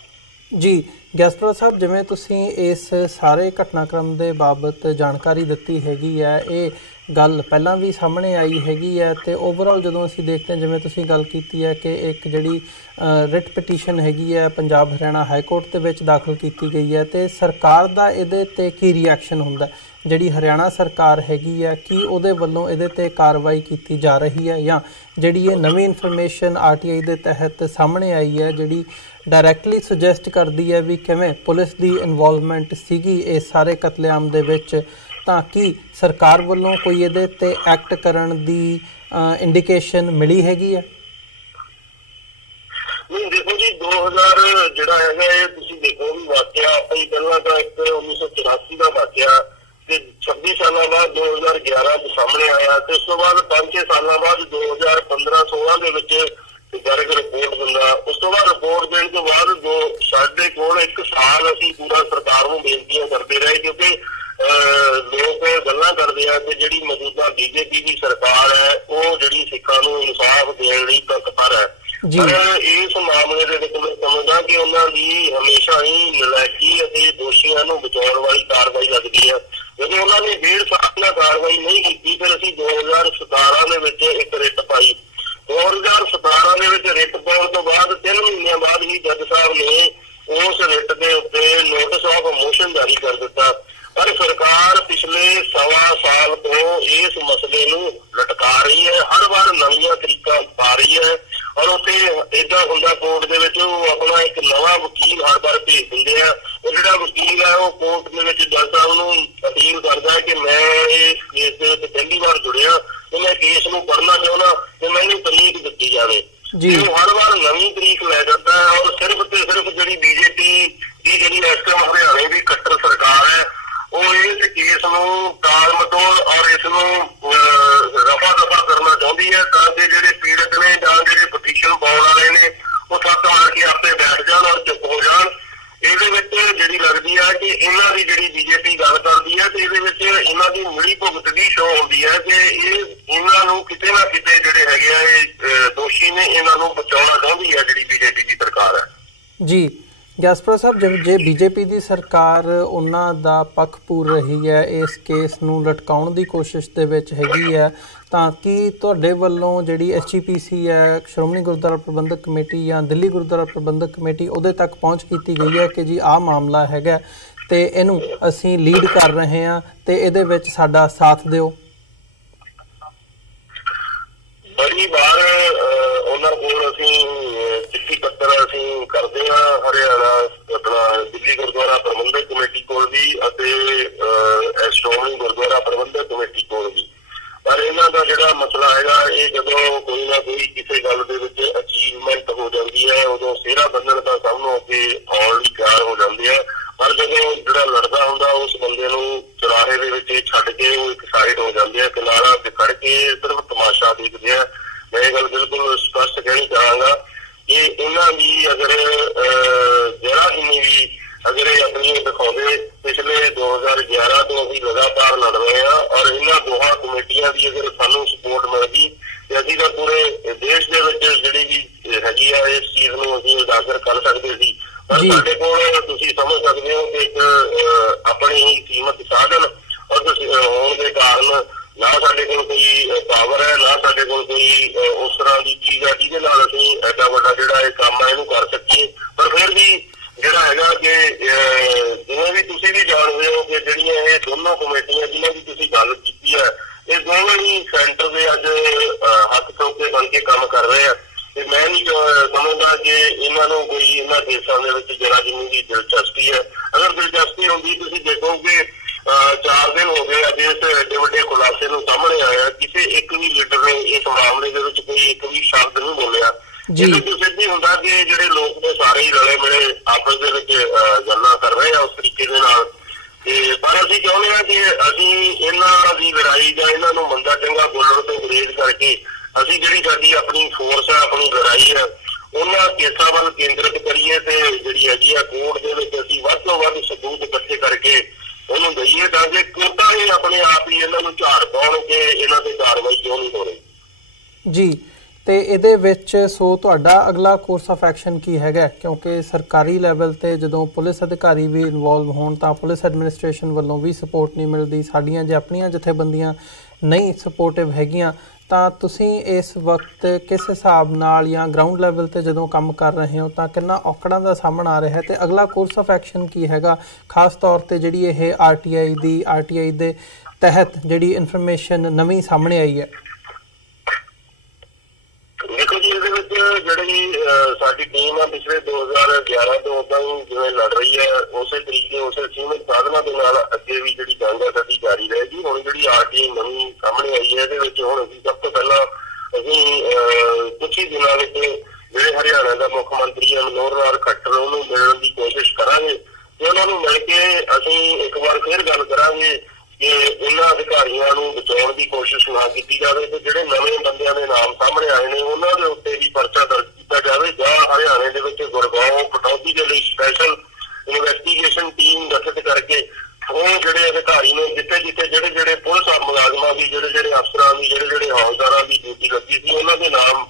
ਜੀ ਗਿਆਸਪੁਰਾ ਸਾਹਿਬ, ਜਿਵੇਂ ਤੁਸੀਂ ਇਸ ਸਾਰੇ ਘਟਨਾਕ੍ਰਮ ਦੇ ਬਾਬਤ ਜਾਣਕਾਰੀ ਦਿੱਤੀ ਹੈਗੀ ਹੈ, ਇਹ ਗੱਲ ਪਹਿਲਾਂ ਵੀ ਸਾਹਮਣੇ ਆਈ ਹੈਗੀ ਹੈ ਅਤੇ ਓਵਰਆਲ ਜਦੋਂ ਅਸੀਂ ਦੇਖਦੇ ਹਾਂ ਜਿਵੇਂ ਤੁਸੀਂ ਗੱਲ ਕੀਤੀ ਹੈ ਕਿ ਇੱਕ ਜਿਹੜੀ ਰਿਟ ਪਟੀਸ਼ਨ ਹੈਗੀ ਹੈ ਪੰਜਾਬ ਹਰਿਆਣਾ ਹਾਈ ਕੋਰਟ ਦੇ ਵਿੱਚ ਦਾਖਲ ਕੀਤੀ ਗਈ ਹੈ ਅਤੇ ਸਰਕਾਰ ਦਾ ਇਹਦੇ 'ਤੇ ਕੀ ਰਿਐਕਸ਼ਨ ਹੁੰਦਾ, ਜਿਹੜੀ ਹਰਿਆਣਾ ਸਰਕਾਰ ਹੈਗੀ ਹੈ ਕੀ ਉਹਦੇ ਵੱਲੋਂ ਇਹਦੇ 'ਤੇ ਕਾਰਵਾਈ ਕੀਤੀ ਜਾ ਰਹੀ ਹੈ ਜਾਂ ਜਿਹੜੀ ਇਹ ਨਵੀਂ ਇਨਫੋਰਮੇਸ਼ਨ ਆਰਟੀਆਈ ਦੇ ਤਹਿਤ ਸਾਹਮਣੇ ਆਈ ਹੈ ਜਿਹੜੀ ਡਾਇਰੈਕਟਲੀ ਸੁਜੈਸਟ ਕਰਦੀ ਹੈ ਵੀ ਕਿਵੇਂ ਪੁਲਿਸ ਦੀ ਇਨਵੋਲਵਮੈਂਟ ਸੀਗੀ ਇਸ ਸਾਰੇ ਕਤਲੇਆਮ ਦੇ ਵਿੱਚ, ਤਾਂ ਕਿ ਸਰਕਾਰ ਵੱਲੋਂ ਕੋਈ ਇਹਦੇ 'ਤੇ ਐਕਟ ਕਰਨ ਦੀ ਇੰਡੀਕੇਸ਼ਨ ਮਿਲੀ ਹੈਗੀ ਹੈ? ਨਹੀਂ ਦੇਖੋ ਜੀ 2000 ਜਿਹੜਾ ਹੈਗਾ ਇਹ ਤੁਸੀਂ ਦੇਖੋ ਵੀ ਵਾਕਿਆ ਆਪਾਂ ਹੀ ਪਹਿਲਾਂ ਤਾਂ ਇੱਕ 1984 ਦਾ ਵਾਕਿਆ ਤੇ 26 ਸਾਲਾਂ ਬਾਅਦ 2011 ਚ ਸਾਹਮਣੇ ਆਇਆ ਤੇ ਉਸ ਤੋਂ ਬਾਅਦ 5-6 ਸਾਲਾਂ ਬਾਅਦ 2015-16 ਦੇ ਵਿੱਚ ਗਰਗ ਰਿਪੋਰਟ ਦਿੰਦਾ। ਉਸ ਤੋਂ ਬਾਅਦ ਰਿਪੋਰਟ ਦੇਣ ਤੋਂ ਬਾਅਦ ਸਾਡੇ ਕੋਲ 1 ਸਾਲ ਅਸੀਂ ਪੂਰਾ ਸਰਕਾਰ ਨੂੰ ਬੇਨਤੀਆਂ ਕਰਦੇ ਰਹੇ ਕਿਉਂਕਿ ਲੋਕ ਗੱਲਾਂ ਕਰਦੇ ਆ ਕਿ ਜਿਹੜੀ ਮੌਜੂਦਾ ਬੀਜੇਪੀ ਦੀ ਸਰਕਾਰ ਹੈ ਉਹ ਜਿਹੜੀ ਸਿੱਖਾਂ ਨੂੰ ਇਨਸਾਫ ਦੇਣ ਲਈ ਤਤਪਰ ਹੈ। ਪਰ ਇਸ ਮਾਮਲੇ ਦੇ ਵਿੱਚ ਮੈਂ ਸਮਝਦਾ ਕਿ ਉਹਨਾਂ ਦੀ ਹਮੇਸ਼ਾ ਹੀ ਨਲਾਇਕੀ ਅਤੇ ਦੋਸ਼ੀਆਂ ਨੂੰ ਬਚਾਉਣ ਵਾਲੀ ਕਾਰਵਾਈ ਲੱਗਦੀ ਹੈ। ਜਦੋਂ ਉਹਨਾਂ ਨੇ 1.5 ਸਾਲ ਨਾਲ ਕਾਰਵਾਈ ਨਹੀਂ ਕੀਤੀ ਫਿਰ ਅਸੀਂ 2017 ਦੇ ਵਿੱਚ ਇੱਕ ਰਿਟ ਪਾਈ। 2017 ਦੇ ਵਿੱਚ ਰਿਟ ਪਾਉਣ ਤੋਂ ਬਾਅਦ 3 ਮਹੀਨਿਆਂ ਬਾਅਦ ਹੀ ਜੱਜ ਸਾਹਿਬ ਨੇ ਉਸ ਰਿਟ ਦੇ ਉੱਤੇ ਨੋਟਿਸ ਆਫ ਮੋਸ਼ਨ ਜਾਰੀ ਕਰ ਦਿੱਤਾ। ਪਰ ਸਰਕਾਰ ਪਿਛਲੇ 1.25 ਸਾਲ ਤੋਂ ਇਸ ਮਸਲੇ ਨੂੰ ਲਟਕਾ ਰਹੀ ਹੈ, ਹਰ ਵਾਰ ਨਵੀਆਂ ਤਰੀਕਾਂ ਪਾ ਰਹੀ ਹੈ ਔਰ ਉੱਥੇ ਏਦਾਂ ਹੁੰਦਾ ਕੋਰਟ ਦੇ ਵਿੱਚ ਉਹ ਆਪਣਾ ਇੱਕ ਨਵਾਂ ਵਕੀਲ ਹਰ ਵਾਰ ਭੇਜ ਦਿੰਦੇ ਆ। ਉਹ ਜਿਹੜਾ ਵਕੀਲ ਹੈ ਉਹ ਕੋਰਟ ਦੇ ਵਿੱਚ ਜੱਜ ਸਾਹਿਬ ਨੂੰ ਅਪੀਲ ਕਰਦਾ ਹੈ ਕਿ ਮੈਂ ਇਸ ਕੇਸ ਦੇ ਵਿੱਚ ਪਹਿਲੀ ਵਾਰ ਜੁੜਿਆ ਤੇ ਮੈਂ ਕੇਸ ਨੂੰ ਪੜ੍ਹਨਾ ਚਾਹੁੰਦਾ ਤੇ ਮੈਨੂੰ ਤਰੀਕ ਦਿੱਤੀ ਜਾਵੇ। ਉਹ ਹਰ ਵਾਰ ਨਵੀਂ ਤਰੀਕ ਲੈ ਜਾਂਦਾ ਹੈ ਔਰ ਸਿਰਫ ਤੇ ਸਿਰਫ ਜਿਹੜੀ ਬੀਜੇਪੀ ਦੀ ਜਿਹੜੀ ਇਸ ਟਾਈਮ ਹਰਿਆਣੇ ਦੀ ਕੱਟੜ ਸਰਕਾਰ ਹੈ ਉਹ ਇਸ ਕੇਸ ਨੂੰ ਟਾਲ ਮਟੋਲ ਔਰ ਇਸ ਨੂੰ ਰਫਾ ਦਫਾ ਕਰਨਾ ਚਾਹੁੰਦੀ ਹੈ ਤਾਂ ਕਿ ਜਿਹੜੇ ਪੀੜਤ ਨੇ ਜਾਂ ਜਿਹੜੇ ਪਟੀਸ਼ਨ ਪਾਉਣ ਵਾਲੇ ਨੇ ਉਹ ਸੱਤ ਮਾਰ ਕੇ ਆਪੇ ਬੈਠ ਜਾਣ ਔਰ ਚੁੱਪ ਹੋ ਜਾਣ। ਇਹਦੇ ਵਿੱਚ ਜਿਹੜੀ ਲੱਗਦੀ ਹੈ ਕਿ ਇਹਨਾਂ ਦੀ ਜਿਹੜੀ ਬੀਜੇਪੀ ਗੱਲ ਕਰਦੀ ਹੈ ਤੇ ਇਹਦੇ ਵਿੱਚ ਇਹਨਾਂ ਦੀ ਮਿਲੀ ਭੁਗਤ ਦੀ ਸ਼ੋਅ ਹੁੰਦੀ ਹੈ ਕਿ ਇਹਨਾਂ ਨੂੰ ਕਿਤੇ ਨਾ ਕਿਤੇ ਜਿਹੜੇ ਹੈਗੇ ਆ ਇਹ ਦੋਸ਼ੀ ਨੇ ਇਹਨਾਂ ਨੂੰ ਬਚਾਉਣਾ ਚਾਹੁੰਦੀ ਹੈ ਜਿਹੜੀ ਬੀਜੇਪੀ ਦੀ ਸਰਕਾਰ ਹੈ। ਜੀ ਗਿਆਸਪੁਰਾ ਸਾਹਿਬ, ਜੇ ਬੀਜੇਪੀ ਦੀ ਸਰਕਾਰ ਉਹਨਾਂ ਦਾ ਪੱਖ ਪੂਰ ਰਹੀ ਹੈ ਇਸ ਕੇਸ ਨੂੰ ਲਟਕਾਉਣ ਦੀ ਕੋਸ਼ਿਸ਼ ਦੇ ਵਿੱਚ ਹੈਗੀ ਹੈ ਤਾਂ ਕਿ ਤੁਹਾਡੇ ਵੱਲੋਂ ਜਿਹੜੀ SGPC ਹੈ ਸ਼੍ਰੋਮਣੀ ਗੁਰਦੁਆਰਾ ਪ੍ਰਬੰਧਕ ਕਮੇਟੀ ਜਾਂ ਦਿੱਲੀ ਗੁਰਦੁਆਰਾ ਪ੍ਰਬੰਧਕ ਕਮੇਟੀ ਉਹਦੇ ਤੱਕ ਪਹੁੰਚ ਕੀਤੀ ਗਈ ਹੈ ਕਿ ਜੀ ਆਹ ਮਾਮਲਾ ਹੈਗਾ ਤੇ ਇਹਨੂੰ ਅਸੀਂ ਲੀਡ ਕਰ ਰਹੇ ਹਾਂ ਤੇ ਇਹਦੇ ਵਿੱਚ ਸਾਡਾ ਸਾਥ ਦਿਓ? ਬੜੀ ਵਾਰ ਉਹਨਾਂ ਕੋਲ ਅਸੀਂ ਚਿੱਠੀ ਪੱਤਰ ਅਸੀਂ ਕਰਦੇ ਹਾਂ ਹਰਿਆਣਾ ਆਪਣਾ ਦਿੱਲੀ ਗੁਰਦੁਆਰਾ ਪ੍ਰਬੰਧਕ ਕਮੇਟੀ ਕੋਲ ਵੀ ਅਤੇ ਸ਼੍ਰੋਮਣੀ ਗੁਰਦੁਆਰਾ ਪ੍ਰਬੰਧਕ ਕਮੇਟੀ ਕੋਲ ਵੀ। ਪਰ ਇਹਨਾਂ ਦਾ ਜਿਹੜਾ ਮਸਲਾ ਹੈਗਾ ਇਹ ਜਦੋਂ ਕੋਈ ਨਾ ਕੋਈ ਕਿਸੇ ਗੱਲ ਦੇ ਵਿੱਚ ਅਚੀਵਮੈਂਟ ਹੋ ਜਾਂਦੀ ਹੈ ਉਦੋਂ ਸਿਹਰਾ ਬੰਨਣ ਦਾ ਸਭ ਨੂੰ ਅੱਗੇ ਆਉਣ ਲਈ ਤਿਆਰ ਹੋ ਜਾਂਦੇ ਆ। ਪਰ ਜਦੋਂ ਜਿਹੜਾ ਲੜਦਾ ਹੁੰਦਾ ਉਸ ਬੰਦੇ ਨੂੰ ਚੁਰਾਹੇ ਦੇ ਵਿੱਚ ਛੱਡ ਕੇ ਉਹ ਇੱਕ ਸਾਈਡ ਹੋ ਜਾਂਦੇ ਆ, ਕਿਨਾਰਾ ਤੇ ਖੜ ਕੇ ਸਿਰਫ ਤਮਾਸ਼ਾ ਦੇਖਦੇ ਆ। ਮੈਂ ਇਹ ਗੱਲ ਬਿਲਕੁਲ ਸਪਸ਼ਟ ਕਹਿਣੀ ਚਾਹਾਂਗਾ ਕਿ ਇਹਨਾਂ ਦੀ ਅਗਰ ਜਰਾ ਇੰਨੀ ਵੀ ਅਗਰ ਇਹ ਆਪਣੀ ਦਿਖਾਉਂਦੇ ਪਿਛਲੇ 2011 ਤੋਂ ਅਸੀਂ ਲਗਾਤਾਰ ਲੜ ਰਹੇ ਹਾਂ ਔਰ ਇਹਨਾਂ ਦੋਹਾਂ ਕਮੇਟੀਆਂ ਦੀ ਅਗਰ ਸਾਨੂੰ ਸਪੋਰਟ ਮਿਲਦੀ ਤੇ ਅਸੀਂ ਤਾਂ ਪੂਰੇ ਦੇਸ਼ ਦੇ ਵਿੱਚ ਜਿਹੜੀ ਵੀ ਹੈਗੀ ਆ ਇਸ ਚੀਜ਼ ਨੂੰ ਅਸੀਂ ਉਜਾਗਰ ਪਰ ਸਾਡੇ ਕੋਲ ਤੁਸੀਂ ਸਮਝ ਸਕਦੇ ਹੋ ਕਿ ਇੱਕ ਆਪਣੀ ਹੀ ਕੀਮਤ ਸਾਧਨ ਹੋਣ ਦੇ ਕਾਰਨ ਨਾ ਸਾਡੇ ਕੋਲ ਕੋਈ ਪਾਵਰ ਹੈ, ਨਾ ਸਾਡੇ ਕੋਲ ਕੋਈ ਉਸ ਤਰ੍ਹਾਂ ਦੀ ਚੀਜ਼ ਹੈ ਜਿਹਦੇ ਨਾਲ ਅਸੀਂ ਐਡਾ ਵੱਡਾ ਜਿਹੜਾ ਇਹ ਕੰਮ ਹੈ ਇਹਨੂੰ ਕਰ ਸਕੀਏ। ਪਰ ਫਿਰ ਵੀ ਜਿਹੜਾ ਹੈਗਾ ਕਿ ਜਿਵੇਂ ਵੀ ਤੁਸੀਂ ਵੀ ਜਾਣਦੇ ਹੋ ਕਿ ਜਿਹੜੀਆਂ ਇਹ ਦੋਨੋਂ ਕਮੇਟੀਆਂ ਜਿਨ੍ਹਾਂ ਦੀ ਤੁਸੀਂ ਗੱਲ ਕੀਤੀ ਹੈ, ਇਹ ਦੋਵੇਂ ਹੀ ਸੈਂਟਰ ਦੇ ਅੱਜ ਹੱਥ ਠੋਕੇ ਬਣ ਕੇ ਕੰਮ ਕਰ ਰਹੇ ਆ। ਤੇ ਮੈਂ ਨਹੀਂ ਸਮਝਦਾ ਕਿ ਇਹਨਾਂ ਨੂੰ ਕੋਈ ਇਹਨਾਂ ਕੇਸਾਂ ਦੇ ਵਿੱਚ ਜਰਾ ਜਿੰਨੀ ਦੀ ਦਿਲਚਸਪੀ ਹੈ। ਅਗਰ ਦਿਲਚਸਪੀ ਹੁੰਦੀ, ਤੁਸੀਂ ਦੇਖੋਗੇ 4 ਦਿਨ ਹੋ ਗਏ ਅੱਜ ਇਸ ਐਡੇ ਵੱਡੇ ਖੁਲਾਸੇ ਨੂੰ ਸਾਹਮਣੇ ਆਇਆ, ਕਿਸੇ ਇੱਕ ਵੀ ਲੀਡਰ ਨੇ ਇਸ ਮਾਮਲੇ ਦੇ ਵਿੱਚ ਕੋਈ ਇੱਕ ਵੀ ਸ਼ਬਦ ਨਹੀਂ ਬੋਲਿਆ। ਇਹਦੇ ਤੋਂ ਸਿੱਧ ਹੀ ਹੁੰਦਾ ਕਿ ਜਿਹੜੇ ਲੋਕ ਨੇ ਸਾਰੇ ਹੀ ਰਲੇ ਮਿਲੇ ਆਪਸ ਦੇ ਵਿੱਚ ਗੱਲਾਂ ਕਰ ਰਹੇ ਆ ਉਸ ਤਰੀਕੇ ਦੇ ਨਾਲ। ਤੇ ਪਰ ਅਸੀਂ ਚਾਹੁੰਦੇ ਹਾਂ ਕਿ ਅਸੀਂ ਇਹਨਾਂ ਦੀ ਲੜਾਈ ਜਾਂ ਇਹਨਾਂ ਨੂੰ ਮੰਦਾ ਚੰਗਾ ਬੋਲਣ ਤੋਂ ਗੁਰੇਜ਼ ਕਰਕੇ ਅਸੀਂ ਜਿਹੜੀ ਸਾਡੀ ਆਪਣੀ ਫੋਰਸ ਹੈ, ਆਪਣੀ ਲੜਾਈ ਹੈ, ਉਹਨਾਂ ਕੇਸਾਂ ਵੱਲ ਕੇਂਦਰਿਤ ਕਰੀਏ ਤੇ ਜਿਹੜੀ ਹੈਗੀ ਆ ਕੋਰਟ ਦੇ ਵਿੱਚ ਅਸੀਂ ਵੱਧ ਤੋਂ ਵੱਧ ਸਬੂਤ ਇਕੱਠੇ ਕਰਕੇ ਉਹਨੂੰ ਦਈਏ ਤਾਂ ਕਿ ਕੋਰਟਾਂ ਹੀ ਆਪਣੇ ਆਪ ਹੀ ਇਹਨਾਂ ਨੂੰ ਝਾੜ ਪਾਉਣ ਕਿ ਇਹਨਾਂ ਤੇ ਕਾਰਵਾਈ ਕਿਉਂ ਨਹੀਂ ਹੋ ਰਹੀ। ਜੀ, ਤੇ ਇਹਦੇ ਵਿੱਚ ਸੋ ਤੁਹਾਡਾ ਅਗਲਾ ਕੋਰਸ ਆਫ ਐਕਸ਼ਨ ਕੀ ਹੈਗਾ? ਕਿਉਂਕਿ ਸਰਕਾਰੀ ਲੈਵਲ ਤੇ ਜਦੋਂ ਪੁਲਿਸ ਅਧਿਕਾਰੀ ਵੀ ਇਨਵੋਲਵ ਹੋਣ ਤਾਂ ਪੁਲਿਸ ਐਡਮਿਨਿਸਟ੍ਰੇਸ਼ਨ ਵੱਲੋਂ ਵੀ ਸਪੋਰਟ ਨਹੀਂ ਮਿਲਦੀ, ਸਾਡੀਆਂ ਜੇ ਆਪਣੀਆਂ ਜਥੇਬੰਦੀਆਂ ਨਹੀਂ ਸਪੋਰਟਿਵ ਹੈਗੀਆਂ, ਤਾਂ ਤੁਸੀਂ ਇਸ ਵਕਤ ਕਿਸ ਹਿਸਾਬ ਨਾਲ ਜਾਂ ਗਰਾਊਂਡ ਲੈਵਲ ਤੇ ਜਦੋਂ ਕੰਮ ਕਰ ਰਹੇ ਹੋ ਤਾਂ ਕਿੰਨਾ ਔਕੜਾਂ ਦਾ ਸਾਹਮਣਾ ਆ ਰਿਹਾ ਤੇ ਅਗਲਾ ਕੋਰਸ ਆਫ ਐਕਸ਼ਨ ਕੀ ਹੈਗਾ, ਖਾਸ ਤੌਰ ਤੇ ਜਿਹੜੀ ਇਹ ਆਰਟੀਆਈ ਦੇ ਤਹਿਤ ਜਿਹੜੀ ਇਨਫੋਰਮੇਸ਼ਨ ਨਵੀਂ ਸਾਹਮਣੇ ਆਈ ਹੈ? ਦੇਖੋ ਜੀ, ਇਹਦੇ ਵਿੱਚ ਜਿਹੜੀ ਸਾਡੀ ਟੀਮ ਆ ਪਿਛਲੇ 2011 ਤੋਂ ਉਦਾਂ ਹੀ ਜਿਵੇਂ ਲੜ ਰਹੀ ਹੈ ਉਸੇ ਤਰੀਕੇ ਉਸੇ ਸੀਮਿਤ ਸਾਧਨਾਂ ਦੇ ਨਾਲ ਅੱਗੇ ਵੀ ਜਿਹੜੀ ਜੰਗ ਹੈ ਸਾਡੀ ਜਾਰੀ ਰਹੇਗੀ। ਹੁਣ ਜਿਹੜੀ ਆਰਟੀਆਈ ਨਵੀਂ ਸਾਹਮਣੇ ਆਈ ਹੈ ਇਹਦੇ ਵਿੱਚ ਹੁਣ ਅਸੀਂ ਸਭ ਤੋਂ ਪਹਿਲਾਂ ਅਸੀਂ ਕੁਝ ਹੀ ਦਿਨਾਂ ਵਿੱਚ ਜਿਹੜੇ ਹਰਿਆਣਾ ਦਾ ਮੁੱਖ ਮੰਤਰੀ ਹੈ ਮਨੋਹਰ ਲਾਲ ਖੱਟਰ ਉਹਨੂੰ ਮਿਲਣ ਦੀ ਕੋਸ਼ਿਸ਼ ਕਰਾਂਗੇ ਤੇ ਉਹਨਾਂ ਨੂੰ ਮਿਲ ਕੇ ਅਸੀਂ ਇੱਕ ਵਾਰ ਫਿਰ ਗੱਲ ਕਰਾਂਗੇ ਕਿ ਇਹਨਾਂ ਅਧਿਕਾਰੀਆਂ ਨੂੰ ਬਚਾਉਣ ਦੀ ਕੋਸ਼ਿਸ਼ ਨਾ ਕੀਤੀ ਜਾਵੇ ਤੇ ਜਿਹੜੇ ਨਵੇਂ ਬੰਦਿਆਂ ਦੇ ਨਾਮ ਸਾਹਮਣੇ ਆਏ ਨੇ ਉਹਨਾਂ ਦੇ ਉੱਤੇ ਵੀ ਪਰਚਾ ਦਰਜ ਕੀਤਾ ਜਾਵੇ ਜਾਂ ਹਰਿਆਣੇ ਦੇ ਵਿੱਚ ਗੁਰਗਾਉਂ ਕਟੌਤੀ ਦੇ ਲਈ ਸਪੈਸ਼ਲ ਇਨਵੈਸਟੀਗੇਸ਼ਨ ਟੀਮ ਗਠਿਤ ਕਰਕੇ ਉਹ ਜਿਹੜੇ ਅਧਿਕਾਰੀ ਨੇ ਜਿੱਥੇ ਜਿਹੜੇ ਪੁਲਿਸ ਮੁਲਾਜ਼ਮਾਂ ਦੀ ਜਿਹੜੇ ਅਫਸਰਾਂ ਦੀ ਜਿਹੜੇ ਹੌਲਦਾਰਾਂ ਦੀ ਡਿਊਟੀ ਲੱਗੀ ਸੀ ਉਹਨਾਂ ਦੇ ਨਾਮ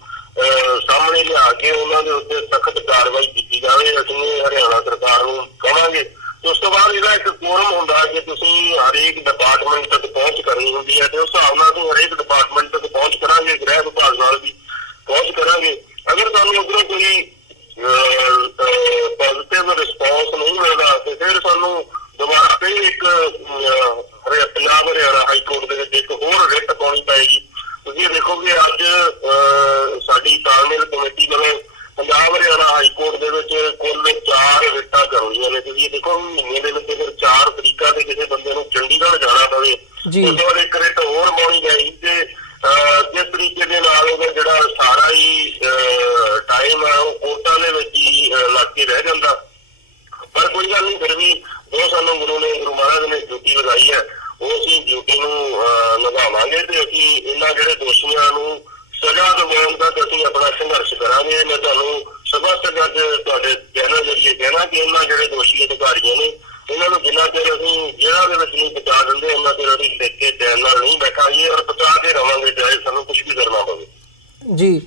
ਸਾਹਮਣੇ ਲਿਆ ਕੇ ਉਹਨਾਂ ਦੇ ਉੱਤੇ ਸਖਤ ਕਾਰਵਾਈ ਕੀਤੀ ਜਾਵੇ। ਅਸੀਂ ਹਰਿਆਣਾ ਸਰਕਾਰ ਨੂੰ ਕਹਾਂਗੇ। ਉਸ ਤੋਂ ਬਾਅਦ ਇਹਦਾ ਇੱਕ ਫੋਰਮ ਹੁੰਦਾ ਕਿ ਤੁਸੀਂ ਹਰੇਕ ਡਿਪਾਰਟਮੈਂਟ ਤੱਕ ਪਹੁੰਚ ਕਰਨੀ ਹੁੰਦੀ ਹੈ ਤੇ ਉਸ ਹਿਸਾਬ ਨਾਲ ਅਸੀਂ ਹਰੇਕ ਡਿਪਾਰਟਮੈਂਟ ਤੱਕ ਪਹੁੰਚ ਕਰਾਂਗੇ, ਗ੍ਰਹਿ ਵਿਭਾਗ ਨਾਲ ਵੀ ਪਹੁੰਚ ਕਰਾਂਗੇ। ਅਗਰ ਸਾਨੂੰ ਉੱਧਰੋਂ ਕੋਈ ਪੋਜ਼ੀਟਿਵ ਰਿਸਪੌਂਸ ਨਹੀਂ ਮਿਲਦਾ ਤੇ ਫਿਰ ਸਾਨੂੰ ਦੁਬਾਰਾ ਫਿਰ ਇੱਕ ਪੰਜਾਬ ਹਰਿਆਣਾ ਹਾਈ ਕੋਰਟ ਦੇ ਵਿੱਚ ਇੱਕ ਹੋਰ ਰਿਟ ਪਾਉਣੀ ਪਏਗੀ। ਤੁਸੀਂ ਦੇਖੋਗੇ ਅੱਜ ਸਾਡੀ ਤਾਲਮੇਲ ਕਮੇਟੀ ਵੱਲੋਂ ਪੰਜਾਬ ਹਰਿਆਣਾ ਹਾਈ ਕੋਰਟ ਦੇ ਵਿੱਚ ਕੁੱਲ 4 ਰਿਟਾਂ ਕਰਵਾਈਆਂ ਨੇ। ਤੁਸੀਂ ਦੇਖੋ ਮਹੀਨੇ ਦੇ ਵਿੱਚ ਅਗਰ 4 ਤਰੀਕਾਂ ਤੇ ਕਿਸੇ ਬੰਦੇ ਨੂੰ ਚੰਡੀਗੜ੍ਹ ਜਾਣਾ ਪਵੇ ਉਸ ਤੋਂ ਬਾਅਦ ਇੱਕ ਰਿਟ ਹੋਰ ਪਾਉਣੀ ਪਏਗੀ ਤੇ ਜਿਸ ਤਰੀਕੇ ਦੇ ਨਾਲ ਉਹਦਾ ਜਿਹੜਾ ਸਾਰਾ ਹੀ ਟਾਈਮ ਹੈ ਉਹ ਕੋਰਟਾਂ ਦੇ ਵਿੱਚ ਹੀ ਲੱਗ ਕੇ ਰਹਿ ਜਾਂਦਾ। ਪਰ ਕੋਈ ਗੱਲ ਨਹੀਂ, ਫਿਰ ਵੀ ਜੋ ਸਾਨੂੰ ਗੁਰੂ ਮਹਾਰਾਜ ਨੇ ਡਿਊਟੀ ਲਗਾਈ ਹੈ ਉਹ ਅਸੀਂ ਡਿਊਟੀ ਨੂੰ ਨਿਭਾਵਾਂਗੇ ਤੇ ਅਸੀਂ ਇਹਨਾਂ ਜਿਹੜੇ ਦੋਸ਼ੀਆਂ ਨੂੰ ਸਜ਼ਾ ਦਿਵਾਉਣ ਤੱਕ ਅਸੀਂ ਆਪਣਾ ਸੰਘਰਸ਼ ਕਰਾਂਗੇ। ਮੈਂ ਤੁਹਾਨੂੰ ਸਪਸ਼ਟ ਅੱਜ ਤੁਹਾਡੇ ਚੈਨਲ ਜਰੀਏ ਕਹਿਣਾ ਕਿ ਇਹਨਾਂ ਜਿਹੜੇ ਦੋਸ਼ੀ ਅਧਿਕਾਰੀਆਂ ਨੇ ਇਹਨਾਂ ਨੂੰ ਜਿੰਨਾ ਚਿਰ ਅਸੀਂ ਜੇਲ੍ਹਾਂ ਦੇ ਵਿੱਚ ਨਹੀਂ ਪਹੁੰਚਾ ਦਿੰਦੇ ਉਹਨਾਂ ਚਿਰ ਅਸੀਂ ਟਿਕ ਕੇ ਚੈਨ ਨਾਲ ਨਹੀਂ ਬੈਠਾਂਗੇ ਔਰ ਪਹੁੰਚਾ ਕੇ ਰਵਾਂਗੇ ਚਾਹੇ ਸਾਨੂੰ ਕੁਝ ਵੀ ਕਰਨਾ ਪਵੇ। ਜੀ,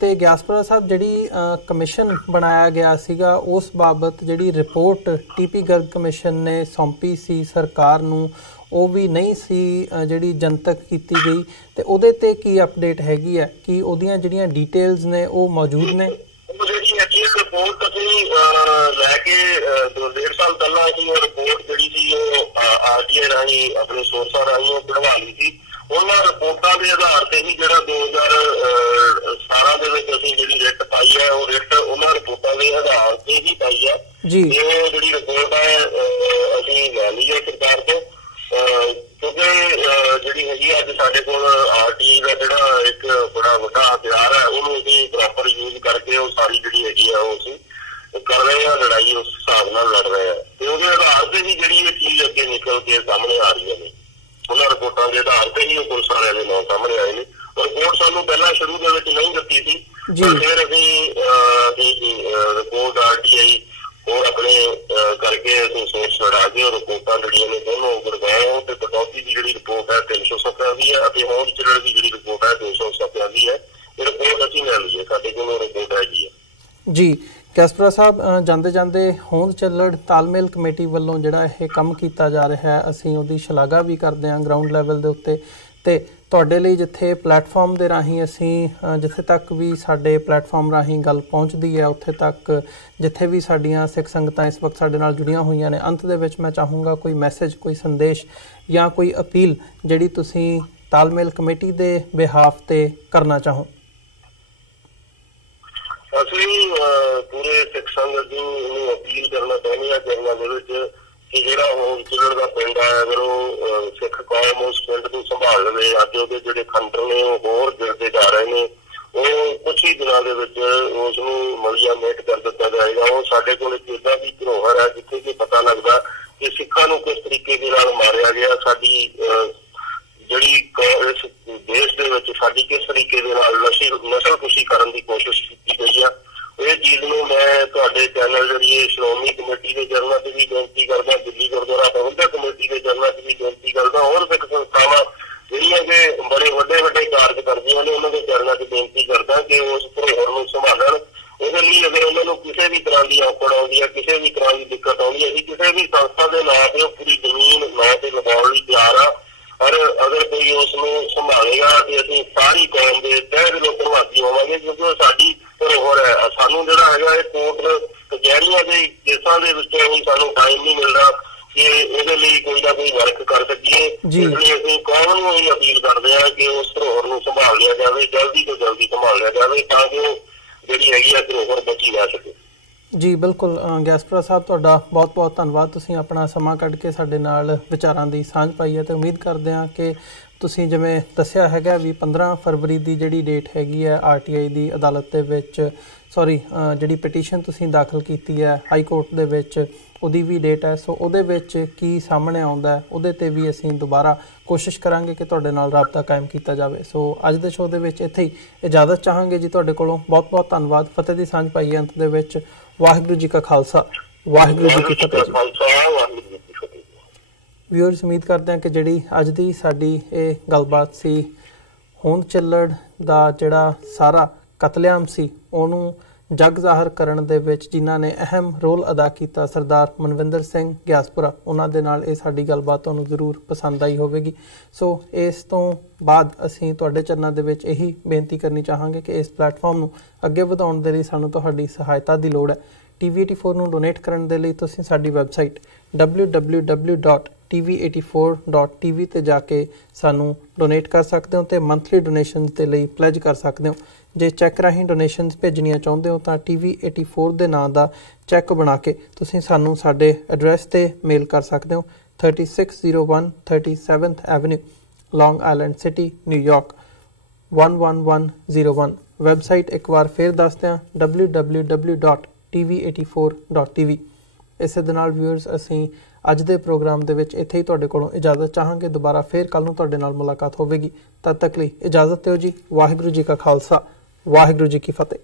ਤੇ ਗਿਆਸਪੁਰਾ ਸਾਹਿਬ ਜਿਹੜੀ ਕਮਿਸ਼ਨ ਬਣਾਇਆ ਗਿਆ ਸੀਗਾ ਉਸ ਬਾਬਤ ਜਿਹੜੀ ਰਿਪੋਰਟ ਟੀਪੀ ਗਰਗ ਕਮਿਸ਼ਨ ਨੇ ਸੌਂਪੀ ਸੀ ਸਰਕਾਰ ਨੂੰ ਉਹ ਵੀ ਨਹੀਂ ਸੀ ਜਿਹੜੀ ਜਨਤਕ ਕੀਤੀ ਗਈ ਤੇ ਉਹਦੇ ਤੇ ਕੀ ਅਪਡੇਟ ਹੈਗੀ ਹੈ ਕਿ ਉਹਦੀਆਂ ਜਿਹੜੀਆਂ ਡਿਟੇਲਸ ਨੇ ਉਹ ਮੌਜੂਦ ਨੇ? ਜਿਹੜੀ ਹੈਗੀ ਰਿਪੋਰਟ ਅਸੀਂ ਲੈ ਕੇ 1.5 ਸਾਲ ਪਹਿਲਾਂ ਅਸੀਂ ਉਹ ਰਿਪੋਰਟ ਜਿਹੜੀ ਸੀ ਉਹ ਆਰਟੀਆਈ ਰਾਹੀਂ ਆਪਣੇ ਸੋਰਸਾਂ ਰਾਹੀਂ ਉਹ ਕਢਵਾ ਲਈ ਸੀ। ਉਹਨਾਂ ਰਿਪੋਰਟਾਂ ਦੇ ਆਧਾਰ ਤੇ ਹੀ ਜਿਹੜਾ 2017 ਦੇ ਵਿੱਚ ਅਸੀਂ ਜਿਹੜੀ ਰਿਟ ਪਾਈ ਹੈ ਉਹ ਰਿਟ ਉਹਨਾਂ ਰਿਪੋਰਟਾਂ ਦੇ ਆਧਾਰ ਤੇ ਹੀ ਪਾਈ ਹੈ। ਇਹ ਜਿਹੜੀ ਰਿਪੋਰਟ ਹੈ ਅਸੀਂ ਲੈ ਲਈ ਹੈ ਸਰਕਾਰ ਤੋਂ ਕਿਉਂਕਿ ਜਿਹੜੀ ਹੈਗੀ ਅੱਜ ਸਾਡੇ ਕੋਲ ਆਰਟੀਆਈ ਦਾ ਜਿਹੜਾ ਇੱਕ ਬੜਾ ਵੱਡਾ ਹਥਿਆਰ ਹੈ ਉਹਨੂੰ ਅਸੀਂ ਪ੍ਰੋਪਰ ਯੂਜ਼ ਕਰਕੇ ਉਹ ਸਾਰੀ ਜਿਹੜੀ ਹੈਗੀ ਆ ਉਹ ਅਸੀਂ ਕਰ ਰਹੇ ਹਾਂ, ਲੜਾਈ ਉਸ ਹਿਸਾਬ ਨਾਲ ਲੜ ਰਹੇ ਹਾਂ ਤੇ ਉਹਦੇ ਆਧਾਰ ਤੇ ਹੀ ਜਿਹੜੀ ਇਹ ਚੀਜ਼ ਅੱਗੇ ਨਿਕਲ ਕੇ ਸਾਹਮਣੇ ਆ ਰਹੀਆਂ ਨੇ। ਉਹਨਾਂ ਰਿਪੋਰਟਾਂ ਦੇ ਆਧਾਰ ਤੇ ਹੀ ਉਹ ਪੁਲਿਸ ਵਾਲਿਆਂ ਦੇ ਨਾਮ ਸਾਹਮਣੇ ਆਏ ਨੇ। ਰਿਪੋਰਟ ਸਾਨੂੰ ਪਹਿਲਾਂ ਸ਼ੁਰੂ ਦੇ ਵਿੱਚ ਨਹੀਂ ਦਿੱਤੀ ਸੀ ਫਿਰ ਅਸੀਂ ਰਿਪੋਰਟ ਆਰਟੀਆਈ ਹੋਰ ਆਪਣੇ ਕਰਕੇ ਅਸੀਂ ਸੋਚ ਲੜਾ ਕੇ ਉਹ ਰਿਪੋਰਟਾਂ ਜਿਹੜੀਆਂ ਨੇ ਦੋਨੋਂ ਗੁਰਗਾਉਂ ਤੇ ਕਟੌਤੀ ਦੀ ਜਿਹੜੀ ਰਿਪੋਰਟ ਹੈ 300 ਸਫ਼ਿਆਂ ਦੀ ਹੈ ਅਤੇ ਹੋਂਦ ਚਿੜੜ ਦੀ ਜਿਹੜੀ ਰਿਪੋਰਟ ਹੈ 200 ਸਫ਼ਿਆਂ ਦੀ ਹੈ। ਇਹ ਰਿਪੋਰਟ ਅਸੀਂ ਲੈ ਲਈ ਹੈ, ਸਾਡੇ ਕੋਲ ਉਹ ਰਿਪੋਰਟ ਹੈਗੀ ਹੈ। ਜੀ, ਗਿਆਸਪੁਰਾ ਸਾਹਿਬ, ਜਾਂਦੇ ਜਾਂਦੇ ਹੋਂਦ ਚੱਲੜ ਤਾਲਮੇਲ ਕਮੇਟੀ ਵੱਲੋਂ ਜਿਹੜਾ ਇਹ ਕੰਮ ਕੀਤਾ ਜਾ ਰਿਹਾ ਹੈ, ਅਸੀਂ ਉਹਦੀ ਸ਼ਲਾਘਾ ਵੀ ਕਰਦੇ ਹਾਂ ਗਰਾਊਂਡ ਲੈਵਲ ਦੇ ਉੱਤੇ। ਤੇ ਤੁਹਾਡੇ ਲਈ ਜਿੱਥੇ ਪਲੇਟਫਾਰਮ ਦੇ ਰਾਹੀਂ ਅਸੀਂ ਜਿੱਥੇ ਤੱਕ ਵੀ ਸਾਡੇ ਪਲੇਟਫਾਰਮ ਰਾਹੀਂ ਗੱਲ ਪਹੁੰਚਦੀ ਹੈ, ਉੱਥੇ ਤੱਕ ਜਿੱਥੇ ਵੀ ਸਾਡੀਆਂ ਸਿੱਖ ਸੰਗਤਾਂ ਇਸ ਵਕਤ ਸਾਡੇ ਨਾਲ ਜੁੜੀਆਂ ਹੋਈਆਂ ਨੇ, ਅੰਤ ਦੇ ਵਿੱਚ ਮੈਂ ਚਾਹੂੰਗਾ ਕੋਈ ਮੈਸੇਜ, ਕੋਈ ਸੰਦੇਸ਼ ਜਾਂ ਕੋਈ ਅਪੀਲ ਜਿਹੜੀ ਤੁਸੀਂ ਤਾਲਮੇਲ ਕਮੇਟੀ ਦੇ ਬਿਹਾਫ ਤੇ ਕਰਨਾ ਚਾਹੋ। ਅਸੀਂ ਪੂਰੇ ਸਿੱਖ ਸੰਗਤ ਨੂੰ ਅਪੀਲ ਕਰਨਾ ਚਾਹੁੰਦੇ ਹਾਂ ਜਰਨਲ ਦੇ ਵਿੱਚ ਕਿ ਜਿਹੜਾ ਹੋਂਦ ਚੱਲੜ ਦਾ ਪਿੰਡ ਹੈ, ਅਗਰ ਉਹ ਸਿੱਖ ਕੌਮ ਉਸ ਪਿੰਡ ਨੂੰ ਸੰਭਾਲ ਲਵੇ। ਅੱਜ ਉਹਦੇ ਜਿਹੜੇ ਖੰਡਰ ਨੇ ਉਹ ਹੋਰ ਗਿਰਦੇ ਜਾ ਰਹੇ ਨੇ, ਉਹ ਕੁਛ ਹੀ ਦਿਨਾਂ ਦੇ ਵਿੱਚ ਉਸ ਨੂੰ ਮਲੀਆ ਮੇਟ ਕਰ ਦਿੱਤਾ ਜਾਏਗਾ। ਉਹ ਸਾਡੇ ਕੋਲ ਇੱਕ ਇੱਦਾਂ ਦੀ ਧਰੋਹਰ ਹੈ ਜਿੱਥੇ ਕਿ ਪਤਾ ਲੱਗਦਾ ਕਿ ਸਿੱਖਾਂ ਨੂੰ ਕਿਸ ਤਰੀਕੇ ਦੇ ਨਾਲ ਮਾਰਿਆ ਗਿਆ, ਸਾਡੀ ਜਿਹੜੀ ਇਸ ਦੇਸ਼ ਦੇ ਵਿੱਚ ਸਾਡੀ ਕਿਸ ਤਰੀਕੇ ਦੇ ਨਾਲ ਨਸਲਕੁਸ਼ੀ ਕਰਨ ਦੀ ਕੋਸ਼ਿਸ਼ ਕੀਤੀ ਗਈ ਆ। ਇਹ ਚੀਜ਼ ਨੂੰ ਮੈਂ ਤੁਹਾਡੇ ਚੈਨਲ ਜਿਹੜੀ ਸ਼੍ਰੋਮਣੀ ਕਮੇਟੀ ਦੇ ਜਰਨਲ ਤੇ ਵੀ ਬੇਨਤੀ ਕਰਦਾ, ਦਿੱਲੀ ਗੁਰਦੁਆਰਾ ਪ੍ਰਬੰਧਕ ਕਮੇਟੀ ਦੇ ਜਰਨਲ ਤੇ ਵੀ ਬੇਨਤੀ ਕਰਦਾ, ਹੋਰ ਸਿੱਖ ਸੰਸਥਾਵਾਂ ਜਿਹੜੀਆਂ ਕਿ ਬੜੇ ਵੱਡੇ ਵੱਡੇ ਕਾਰਜ ਕਰਦੀਆਂ ਨੇ ਉਹਨਾਂ ਦੇ ਚਰਨਾਂ ਤੇ ਬੇਨਤੀ ਕਰਦਾ ਕਿ ਉਸ ਧਰੋਹਰ ਨੂੰ ਸੰਭਾਲਣ। ਉਹਦੇ ਲਈ ਅਗਰ ਉਹਨਾਂ ਨੂੰ ਕਿਸੇ ਵੀ ਤਰ੍ਹਾਂ ਦੀ ਔਕੜ ਆਉਂਦੀ ਹੈ, ਕਿਸੇ ਵੀ ਤਰ੍ਹਾਂ ਦੀ ਦਿੱਕਤ ਆਉਂਦੀ ਹੈ, ਅਸੀਂ ਕਿਸੇ ਵੀ ਸੰਸਥਾ ਦੇ ਨਾਂ ਤੇ ਪੂਰੀ ਜ਼ਮੀਨ ਨਾਂ ਤੇ ਲਗਾਉਣ ਲਈ ਤਿਆਰ ਆ। ਔਰ ਅਗਰ ਕੋਈ ਉਸ ਨੂੰ ਸੰਭਾਲੇਗਾ ਤੇ ਅਸੀਂ ਸਾਰੀ ਕੌਮ ਦੇ ਤਹਿ ਦਿਲੋਂ ਧੰਨਵਾਦੀ ਹੋਵਾਂਗੇ, ਕਿਉਂਕਿ ਉਹ ਸਾਡੀ ਧਰੋਹਰ ਹੈ। ਸਾਨੂੰ ਜਿਹੜਾ ਹੈਗਾ ਇਹ ਕੋਰਟ ਕਚਹਿਰੀਆਂ ਦੇ ਕੇਸਾਂ ਦੇ ਵਿੱਚੋਂ ਵੀ ਸਾਨੂੰ ਟਾਈਮ ਨਹੀਂ ਮਿਲਦਾ ਕਿ ਇਹਦੇ ਲਈ ਕੋਈ ਨਾ ਕੋਈ ਵਰਕ ਕਰ ਸਕੀਏ। ਇਸ ਲਈ ਅਸੀਂ ਕੌਮ ਨੂੰ ਇਹ ਅਪੀਲ ਕਰਦੇ ਹਾਂ ਕਿ ਉਸ ਧਰੋਹਰ ਨੂੰ ਸੰਭਾਲ ਲਿਆ ਜਾਵੇ, ਜਲਦੀ ਤੋਂ ਜਲਦੀ ਸੰਭਾਲ ਲਿਆ ਜਾਵੇ ਤਾਂ ਕਿ ਉਹ ਜਿਹੜੀ ਹੈਗੀ ਆ ਧਰੋਹਰ ਬਚੀ ਰਹਿ ਸਕੇ। ਜੀ ਬਿਲਕੁਲ ਗਿਆਸਪੁਰਾ ਸਾਹਿਬ, ਤੁਹਾਡਾ ਬਹੁਤ ਬਹੁਤ ਧੰਨਵਾਦ। ਤੁਸੀਂ ਆਪਣਾ ਸਮਾਂ ਕੱਢ ਕੇ ਸਾਡੇ ਨਾਲ ਵਿਚਾਰਾਂ ਦੀ ਸਾਂਝ ਪਾਈ ਹੈ ਤੇ ਉਮੀਦ ਕਰਦੇ ਹਾਂ ਕਿ ਤੁਸੀਂ ਜਿਵੇਂ ਦੱਸਿਆ ਹੈਗਾ ਵੀ 15 ਫਰਵਰੀ ਦੀ ਜਿਹੜੀ ਡੇਟ ਹੈਗੀ ਹੈ RTI ਦੀ ਅਦਾਲਤ ਦੇ ਵਿੱਚ, ਜਿਹੜੀ ਪਟੀਸ਼ਨ ਤੁਸੀਂ ਦਾਖਲ ਕੀਤੀ ਹੈ ਹਾਈ ਕੋਰਟ ਦੇ ਵਿੱਚ, ਉਹਦੀ ਵੀ ਡੇਟ ਹੈ। ਸੋ ਉਹਦੇ ਵਿੱਚ ਕੀ ਸਾਹਮਣੇ ਆਉਂਦਾ ਹੈ ਉਹਦੇ 'ਤੇ ਵੀ ਅਸੀਂ ਦੁਬਾਰਾ ਕੋਸ਼ਿਸ਼ ਕਰਾਂਗੇ ਕਿ ਤੁਹਾਡੇ ਨਾਲ ਰਾਬਤਾ ਕਾਇਮ ਕੀਤਾ ਜਾਵੇ। ਸੋ ਅੱਜ ਦੇ ਸ਼ੋਅ ਦੇ ਵਿੱਚ ਇੱਥੇ ਹੀ ਇਜਾਜ਼ਤ ਚਾਹਾਂਗੇ ਜੀ ਤੁਹਾਡੇ ਕੋਲੋਂ। ਬਹੁਤ ਬਹੁਤ ਧੰਨਵਾਦ। ਫਤਿਹ ਦੀ ਸਾਂਝ ਪਾਈ ਅੰਤ ਦੇ ਵਿੱਚ। ਵਾਹਿਗੁਰੂ ਜੀ ਕਾ ਖਾਲਸਾ, ਵਾਹਿਗੁਰੂ ਜੀ ਕੀ ਫਤਿਹ ਜੀ। ਵਿਊਅਰਸ, ਉਮੀਦ ਕਰਦੇ ਹਾਂ ਕਿ ਜਿਹੜੀ ਅੱਜ ਦੀ ਸਾਡੀ ਇਹ ਗੱਲਬਾਤ ਸੀ, ਹੋਂਦ ਚੱਲੜ ਦਾ ਜਿਹੜਾ ਸਾਰਾ ਕਤਲੇਆਮ ਸੀ ਉਹਨੂੰ ਜਗ ਜ਼ਾਹਰ ਕਰਨ ਦੇ ਵਿੱਚ ਜਿਨ੍ਹਾਂ ਨੇ ਅਹਿਮ ਰੋਲ ਅਦਾ ਕੀਤਾ, ਸਰਦਾਰ ਮਨਵਿੰਦਰ ਸਿੰਘ ਗਿਆਸਪੁਰਾ, ਉਹਨਾਂ ਦੇ ਨਾਲ ਇਹ ਸਾਡੀ ਗੱਲਬਾਤ ਤੁਹਾਨੂੰ ਜ਼ਰੂਰ ਪਸੰਦ ਆਈ ਹੋਵੇਗੀ। ਸੋ ਇਸ ਤੋਂ ਬਾਅਦ ਅਸੀਂ ਤੁਹਾਡੇ ਚਰਨਾਂ ਦੇ ਵਿੱਚ ਇਹੀ ਬੇਨਤੀ ਕਰਨੀ ਚਾਹਾਂਗੇ ਕਿ ਇਸ ਪਲੇਟਫਾਰਮ ਨੂੰ ਅੱਗੇ ਵਧਾਉਣ ਦੇ ਲਈ ਸਾਨੂੰ ਤੁਹਾਡੀ ਸਹਾਇਤਾ ਦੀ ਲੋੜ ਹੈ। TV84 ਨੂੰ ਡੋਨੇਟ ਕਰਨ ਦੇ ਲਈ ਤੁਸੀਂ ਸਾਡੀ ਵੈਬਸਾਈਟ www.tv84.tv ਤੇ ਜਾ ਕੇ ਸਾਨੂੰ ਡੋਨੇਟ ਕਰ ਸਕਦੇ ਹੋ ਤੇ ਮੰਥਲੀ ਡੋਨੇਸ਼ਨਸ ਦੇ ਲਈ ਪਲੈਜ ਕਰ ਸਕਦੇ ਹੋ। ਜੇ ਚੈੱਕ ਰਾਹੀਂ ਡੋਨੇਸ਼ਨਸ ਭੇਜਣੀਆਂ ਚਾਹੁੰਦੇ ਹੋ ਤਾਂ TV84 ਦੇ ਨਾਂ ਦਾ ਚੈੱਕ ਬਣਾ ਕੇ ਤੁਸੀਂ ਸਾਨੂੰ ਸਾਡੇ ਐਡਰੈਸ ਤੇ ਮੇਲ ਕਰ ਸਕਦੇ ਹੋ। 3601 37th ਐਵਨਿਊ, ਲੌਂਗ ਆਈਲੈਂਡ ਸਿਟੀ, ਨਿਊਯਾਰਕ 11101। ਵੈਬਸਾਈਟ ਇੱਕ ਵਾਰ ਫਿਰ ਦੱਸ ਦਿਆਂ, www.tv84.tv। ਇਸੇ ਦੇ ਨਾਲ ਵਿਊਅਰਸ, ਅਸੀਂ ਅੱਜ ਦੇ ਪ੍ਰੋਗਰਾਮ ਦੇ ਵਿੱਚ ਇੱਥੇ ਹੀ ਤੁਹਾਡੇ ਕੋਲੋਂ ਇਜਾਜ਼ਤ ਚਾਹਾਂਗੇ। ਦੁਬਾਰਾ ਫਿਰ ਕੱਲ੍ਹ ਨੂੰ ਤੁਹਾਡੇ ਨਾਲ ਮੁਲਾਕਾਤ ਹੋਵੇਗੀ। ਤਦ ਤੱਕ ਲਈ ਇਜਾਜ਼ਤ ਦਿਓ ਜੀ। ਵਾਹਿਗੁਰੂ ਜੀ ਕਾ ਖਾਲਸਾ, ਵਾਹਿਗੁਰੂ ਜੀ ਕੀ ਫਤਿਹ।